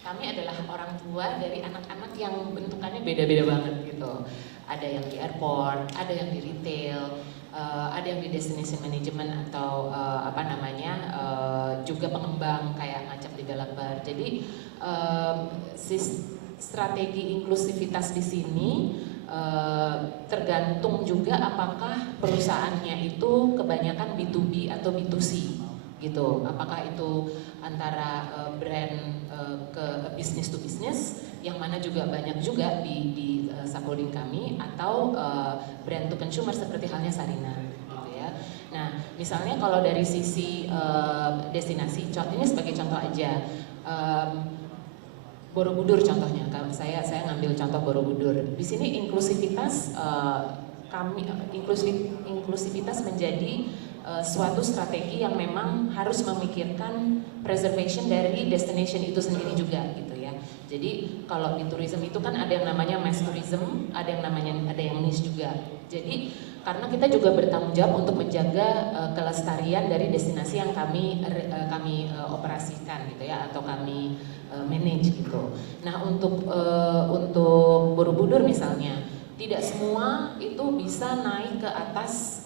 kami adalah orang tua dari anak-anak yang bentukannya beda-beda banget gitu. Ada yang di airport, ada yang di retail, ada yang di destination management atau juga pengembang kayak macam developer. Jadi strategi inklusivitas di sini tergantung juga apakah perusahaannya itu kebanyakan B2B atau B2C gitu. Apakah itu antara brand ke business to business, yang mana juga banyak juga di subholding kami, atau brand to consumer seperti halnya Sarina gitu ya. Nah, misalnya kalau dari sisi destinasi, ini sebagai contoh aja, Borobudur contohnya, saya ngambil contoh Borobudur. Di sini inklusivitas inklusivitas menjadi suatu strategi yang memang harus memikirkan preservation dari destination itu sendiri juga gitu ya. Jadi kalau di tourism itu kan ada yang namanya mass tourism, ada yang niche juga. Jadi karena kita juga bertanggung jawab untuk menjaga kelestarian dari destinasi yang kami operasikan gitu ya, atau kami manage gitu. Nah, untuk Borobudur misalnya, tidak semua itu bisa naik ke atas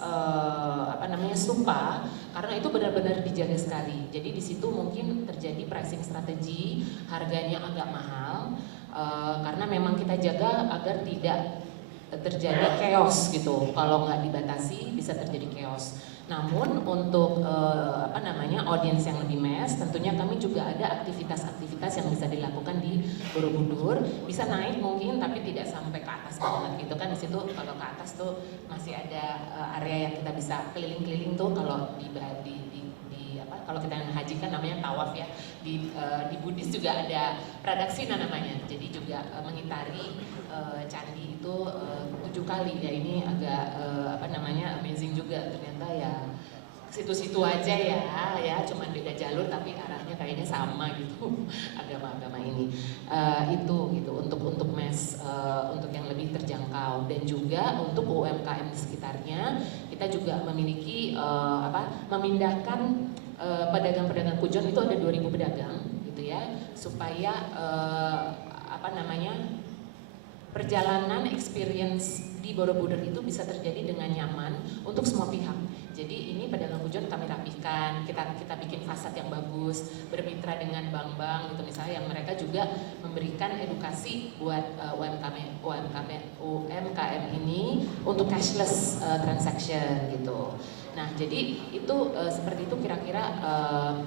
stupa, karena itu benar-benar dijaga sekali. Jadi di situ mungkin terjadi pricing strategi, harganya agak mahal, karena memang kita jaga agar tidak terjadi chaos gitu. Kalau nggak dibatasi bisa terjadi chaos. Namun untuk audiens yang lebih mass, tentunya kami juga ada aktivitas-aktivitas yang bisa dilakukan di Borobudur. Bisa naik mungkin, tapi tidak sampai ke atas banget gitu kan. Di situ kalau ke atas tuh masih ada area yang kita bisa keliling-keliling tuh. Kalau kalau kita yang haji kan namanya tawaf ya. Di Buddhis juga ada pradaksina namanya. Jadi juga mengitari candi itu 7 kali ya. Ini agak amazing juga ternyata ya. Situ-situ aja ya, cuman beda jalur tapi arahnya kayaknya sama gitu agama-agama ini. Itu gitu untuk mass, untuk yang lebih terjangkau, dan juga untuk UMKM di sekitarnya kita juga memiliki memindahkan pedagang-pedagang Pujon itu ada 2.000 pedagang gitu ya, supaya perjalanan experience di Borobudur itu bisa terjadi dengan nyaman untuk semua pihak. Jadi ini pedagang Pujon kami rapihkan, kita bikin fasad yang bagus, bermitra dengan bank-bank gitu misalnya, yang mereka juga memberikan edukasi buat UMKM ini untuk cashless transaction gitu. Nah, jadi itu seperti itu kira-kira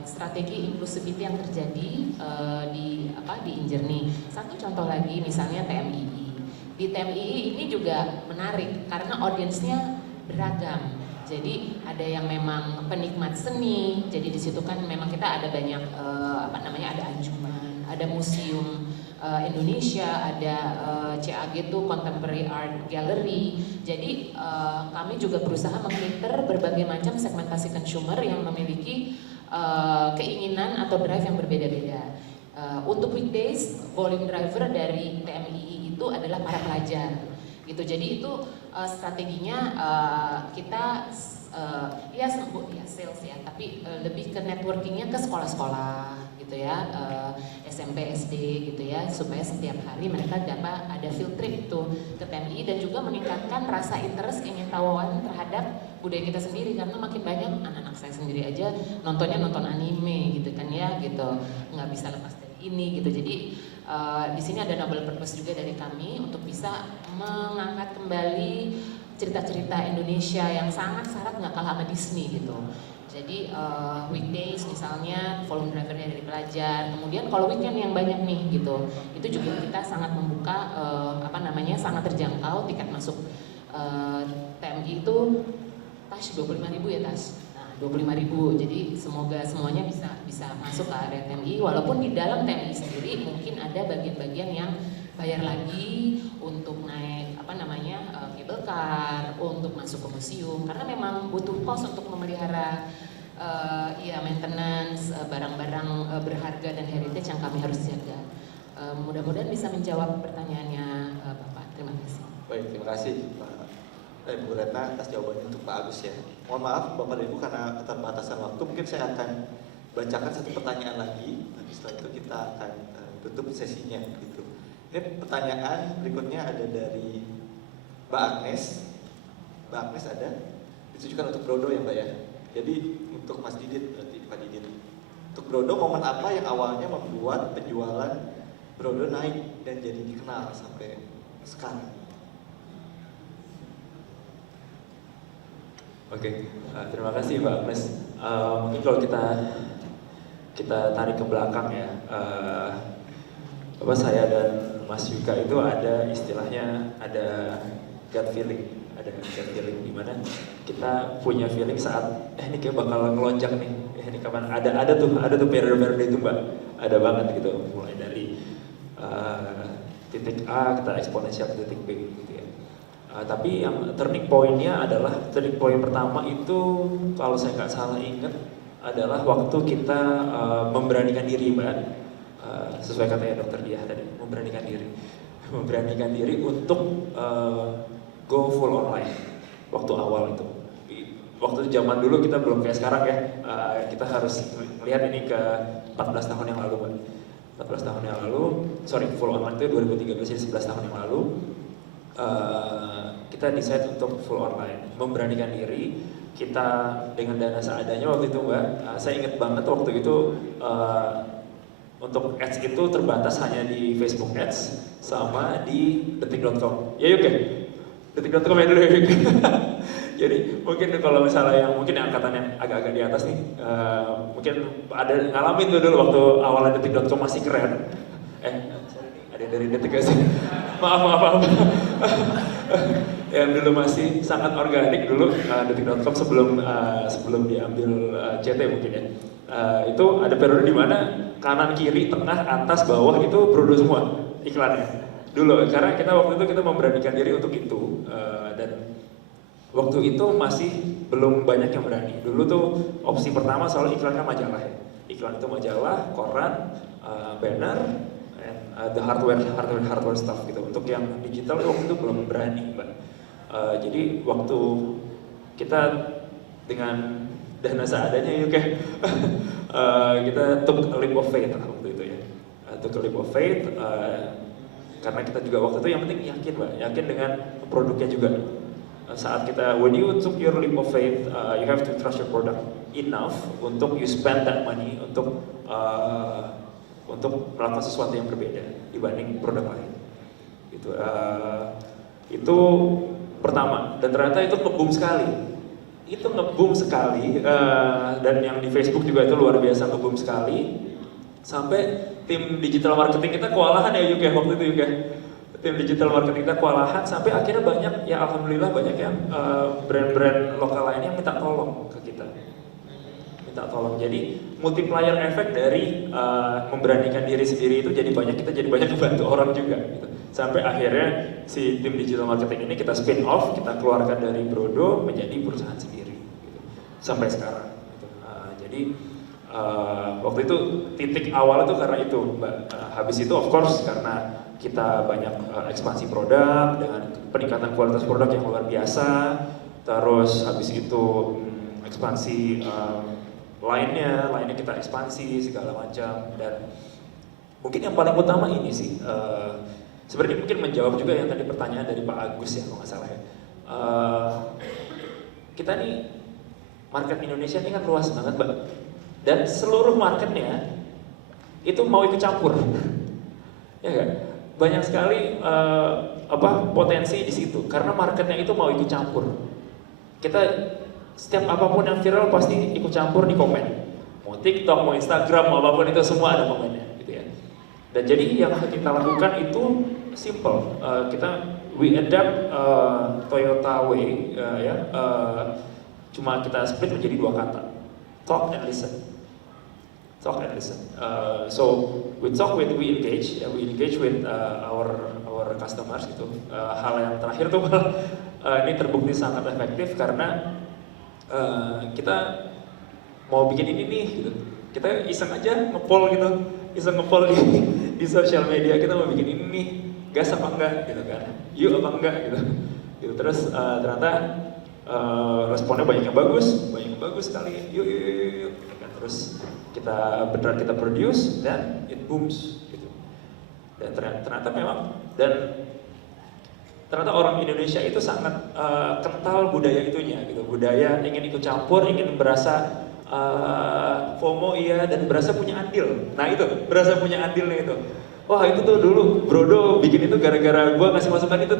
strategi inclusivity yang terjadi di Injernie. Satu contoh lagi misalnya TMII. Di TMII ini juga menarik karena audiensnya beragam. Jadi ada yang memang penikmat seni. Jadi di situ kan memang kita ada banyak ada anjuman, ada museum Indonesia, ada CAG itu Contemporary Art Gallery. Jadi kami juga berusaha mengfilter berbagai macam segmentasi consumer yang memiliki keinginan atau drive yang berbeda-beda. Untuk weekdays, volume driver dari TMII itu adalah para pelajar. Gitu. Jadi itu strateginya kita sales ya, tapi lebih ke networkingnya ke sekolah-sekolah gitu ya, SMP, SD gitu ya, supaya setiap hari mereka dapat ada field trip tuh ke TMI, dan juga meningkatkan rasa interest, ingin tahuan terhadap budaya kita sendiri, karena makin banyak anak-anak saya sendiri aja nonton anime gitu kan ya, gitu, nggak bisa lepas dari ini gitu. Jadi di sini ada noble purpose juga dari kami untuk bisa mengangkat kembali cerita-cerita Indonesia yang sangat syarat nggak kalah sama Disney gitu. Jadi weekdays misalnya volume drivernya dari pelajar, kemudian kalau weekend yang banyak nih gitu, itu juga kita sangat membuka sangat terjangkau tiket masuk TMI itu Tas 25.000 ya Tas. Nah 25.000, jadi semoga semuanya bisa masuk ke area TMI, walaupun di dalam TMI sendiri mungkin ada bagian-bagian yang bayar lagi untuk naik cable car, untuk masuk ke museum, karena memang butuh cost untuk memelihara maintenance barang-barang berharga dan heritage yang kami harus jaga. Mudah-mudahan bisa menjawab pertanyaannya Bapak. Terima kasih. Baik, terima kasih Pak Bu Retna atas jawabannya untuk Pak Agus ya. Mohon maaf Bapak dan Ibu karena keterbatasan waktu, mungkin saya akan bacakan satu pertanyaan lagi. Nanti setelah itu kita akan tutup sesinya gitu. Ini pertanyaan berikutnya ada dari Mbak Agnes. Mbak Agnes ada? Ditujukan untuk Brodo ya Mbak ya. Jadi untuk Mas Didit berarti Pak Didit. Untuk Brodo, momen apa yang awalnya membuat penjualan Brodo naik dan jadi dikenal sampai sekarang? Oke, terima kasih Mbak Agnes. Mungkin kalau kita tarik ke belakang ya, saya dan Mas Yuka itu ada istilahnya ada gut feeling di mana kita punya feeling saat ini kayak bakal ngelonjak nih, ini kapan ada tuh periode itu Mbak, ada banget gitu, mulai dari titik A kita eksponensial ke titik B gitu ya. Tapi yang turning point-nya adalah turning point pertama itu kalau saya nggak salah ingat adalah waktu kita memberanikan diri Mbak, sesuai katanya dokter Diah tadi, memberanikan diri untuk go full online waktu awal itu. Waktu zaman dulu kita belum kayak sekarang ya, kita harus melihat ini ke 14 tahun yang lalu Mbak. 14 tahun yang lalu, full online itu 2013, jadi 11 tahun yang lalu. Kita decide untuk full online, memberanikan diri. Kita dengan dana seadanya waktu itu Mbak, saya ingat banget waktu itu untuk ads itu terbatas hanya di Facebook Ads sama di detik.com. Ya yuk ya, detik.com ya dulu ya. Jadi mungkin kalau misalnya yang mungkin angkatan yang agak-agak di atas nih, mungkin ada ngalamin tuh dulu waktu awalnya detik.com masih keren. Ada dari detik gak sih? Maaf. Yang dulu masih sangat organik dulu, detik.com sebelum diambil CT mungkin ya. Itu ada periode di mana kanan, kiri, tengah, atas, bawah itu Brodo semua iklannya. Dulu, karena waktu itu kita memberanikan diri untuk itu, dan waktu itu masih belum banyak yang berani. Dulu tuh opsi pertama soal iklannya majalah ya. Iklan itu majalah, koran, banner, and the hardware stuff gitu. Untuk yang digital waktu itu belum berani Mbak. Jadi waktu kita dengan dana seadanya yuk ya, kita took a leap of faith waktu itu ya. Took a leap of faith, karena kita juga waktu itu yang penting yakin Mbak, yakin dengan produknya juga. Saat kita, when you took your leap of faith, you have to trust your product enough untuk you spend that money untuk melakukan sesuatu yang berbeda dibanding produk lain. Gitu. Itu pertama, dan ternyata itu nge-boom sekali. Dan yang di Facebook juga itu luar biasa nge-boom sekali. Sampai tim digital marketing kita kewalahan ya Yuk ya, waktu itu Yuk ya. Tim digital marketing kita kewalahan sampai akhirnya banyak ya, alhamdulillah banyak yang brand-brand lokal lainnya minta tolong ke kita. Jadi multiplier efek dari memberanikan diri sendiri itu kita jadi banyak membantu orang juga gitu. Sampai akhirnya si tim digital marketing ini kita spin off, kita keluarkan dari Brodo menjadi perusahaan sendiri gitu. Sampai sekarang gitu. Jadi waktu itu titik awal itu karena itu Mbak. Habis itu of course karena kita banyak ekspansi produk dengan peningkatan kualitas produk yang luar biasa. Terus habis itu ekspansi lainnya kita ekspansi segala macam. Dan mungkin yang paling utama ini sih, sebenarnya mungkin menjawab juga yang tadi pertanyaan dari Pak Agus ya kalau nggak salah ya. Kita nih market Indonesia ini kan luas banget Mbak, dan seluruh marketnya itu mau ikut campur, ya kan? banyak sekali potensi di situ karena marketnya itu mau ikut campur. Kita setiap apapun yang viral pasti ikut campur di komen. Mau TikTok, mau Instagram, mau apapun itu semua ada komennya, gitu ya. Dan jadi yang kita lakukan itu simple. We adapt Toyota Way, cuma kita split menjadi 2 kata, talk and listen. Talk and listen. So we engage with our customers gitu. Hal yang terakhir tuh ini terbukti sangat efektif karena kita mau bikin ini nih, gitu. Kita iseng aja nge-poll gitu, di sosial media, kita mau bikin ini nih, gas apa enggak gitu kan, yuk apa enggak gitu. Terus ternyata responnya banyak yang bagus sekali, yuk. Terus kita produce dan it booms gitu. Dan ternyata orang Indonesia itu sangat kental budaya itunya gitu. Budaya ingin ikut campur, ingin berasa FOMO iya, dan berasa punya andil. Nah itu, berasa punya andilnya itu. Wah itu tuh dulu Brodo bikin itu gara-gara gua ngasih masukan itu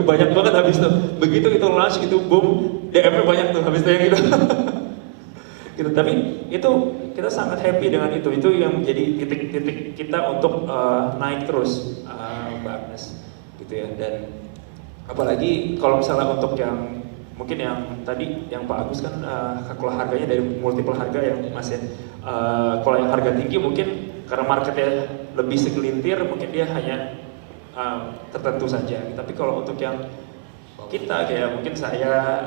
banyak banget habis tuh. Begitu itu launch itu boom, DM-nya banyak tuh habis itu yang itu. Gitu, tapi itu kita sangat happy dengan itu yang menjadi titik-titik kita untuk naik terus, Mbak Agnes, gitu ya. Dan apalagi kalau misalnya untuk yang mungkin yang tadi yang Pak Agus kan kalau harganya dari multiple harga yang Mas ya, kalau yang harga tinggi mungkin karena marketnya lebih segelintir mungkin dia hanya tertentu saja. Tapi kalau untuk yang kita kayak mungkin saya,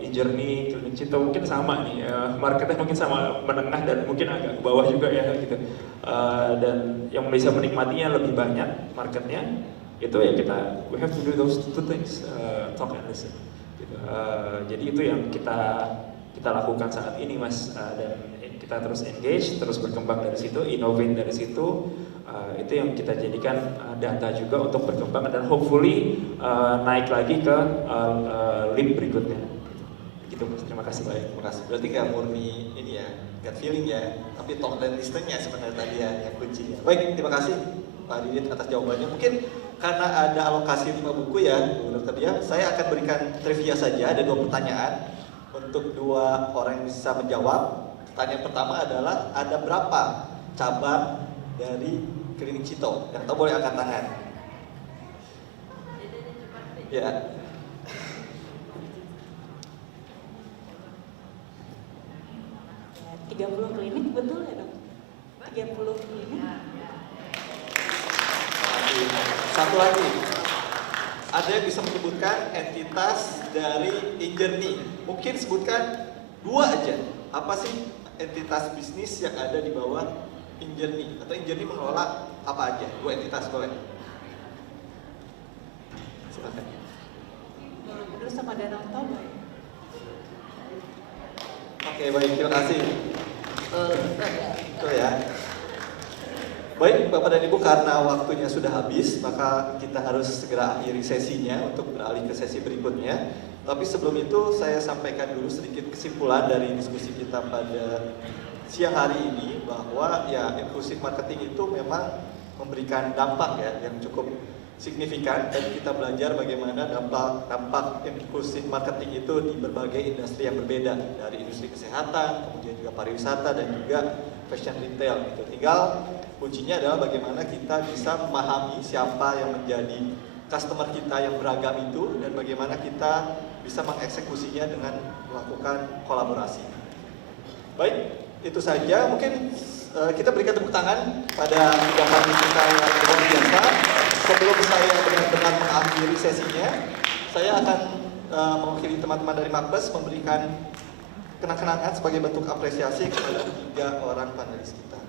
Injourney, Klinik Cito mungkin sama nih, marketnya mungkin sama menengah dan mungkin agak ke bawah juga ya gitu. Dan yang bisa menikmatinya lebih banyak marketnya, itu ya we have to do those two things, talk and listen. Gitu. Jadi itu yang kita lakukan saat ini Mas, dan kita terus engage, terus berkembang dari situ, innovate dari situ. Itu yang kita jadikan data juga untuk berkembang dan hopefully naik lagi ke leap berikutnya. Gitu Mas, terima kasih. Baik, terima kasih. Berarti nggak murni ini ya, gut feeling ya, tapi talk dan listennya sebenarnya tadi ya yang kuncinya. Baik, terima kasih Pak Didit atas jawabannya. Mungkin karena ada alokasi 5 buku ya, Bu Dr. Dia, saya akan berikan trivia saja, ada 2 pertanyaan untuk 2 orang yang bisa menjawab. Pertanyaan pertama adalah, ada berapa cabang dari Klinik Cito? Yang tahu boleh angkat tangan. Ya. Ya, 30 klinik betul ya dok? 30 klinik. Satu lagi. Ada yang bisa menyebutkan entitas dari Injourney? Mungkin sebutkan 2 aja. Apa sih entitas bisnis yang ada di bawah Injourney? Atau Injourney mengelola apa aja? 2 entitas boleh. Silakan. Terus sama Danau Toba ya? Oke, baik, terima kasih. Itu ya. Baik, Bapak dan Ibu, karena waktunya sudah habis, maka kita harus segera akhiri sesinya untuk beralih ke sesi berikutnya. Tapi sebelum itu, saya sampaikan dulu sedikit kesimpulan dari diskusi kita pada siang hari ini, bahwa ya inclusive marketing itu memang memberikan dampak ya yang cukup signifikan, dan kita belajar bagaimana dampak inclusive marketing itu di berbagai industri yang berbeda, dari industri kesehatan, kemudian juga pariwisata, dan juga fashion retail gitu. Tinggal kuncinya adalah bagaimana kita bisa memahami siapa yang menjadi customer kita yang beragam itu, dan bagaimana kita bisa mengeksekusinya dengan melakukan kolaborasi. Baik, itu saja. Mungkin kita berikan tepuk tangan pada 3 panel kita yang luar biasa. Sebelum saya benar-benar mengakhiri sesinya, saya akan mewakili teman-teman dari Makbes memberikan kenang-kenangan sebagai bentuk apresiasi kepada 3 orang panelis kita.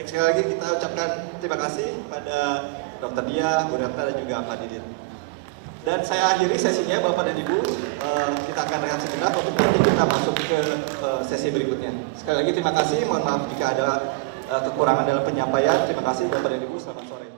Baik, sekali lagi kita ucapkan terima kasih pada Dr. Dia, Bu Retna, dan juga Pak Didit. Dan saya akhiri sesinya, Bapak dan Ibu. Kita akan rehat sejenak untuk nanti kita masuk ke sesi berikutnya. Sekali lagi terima kasih, mohon maaf jika ada kekurangan dalam penyampaian. Terima kasih Bapak dan Ibu, selamat sore.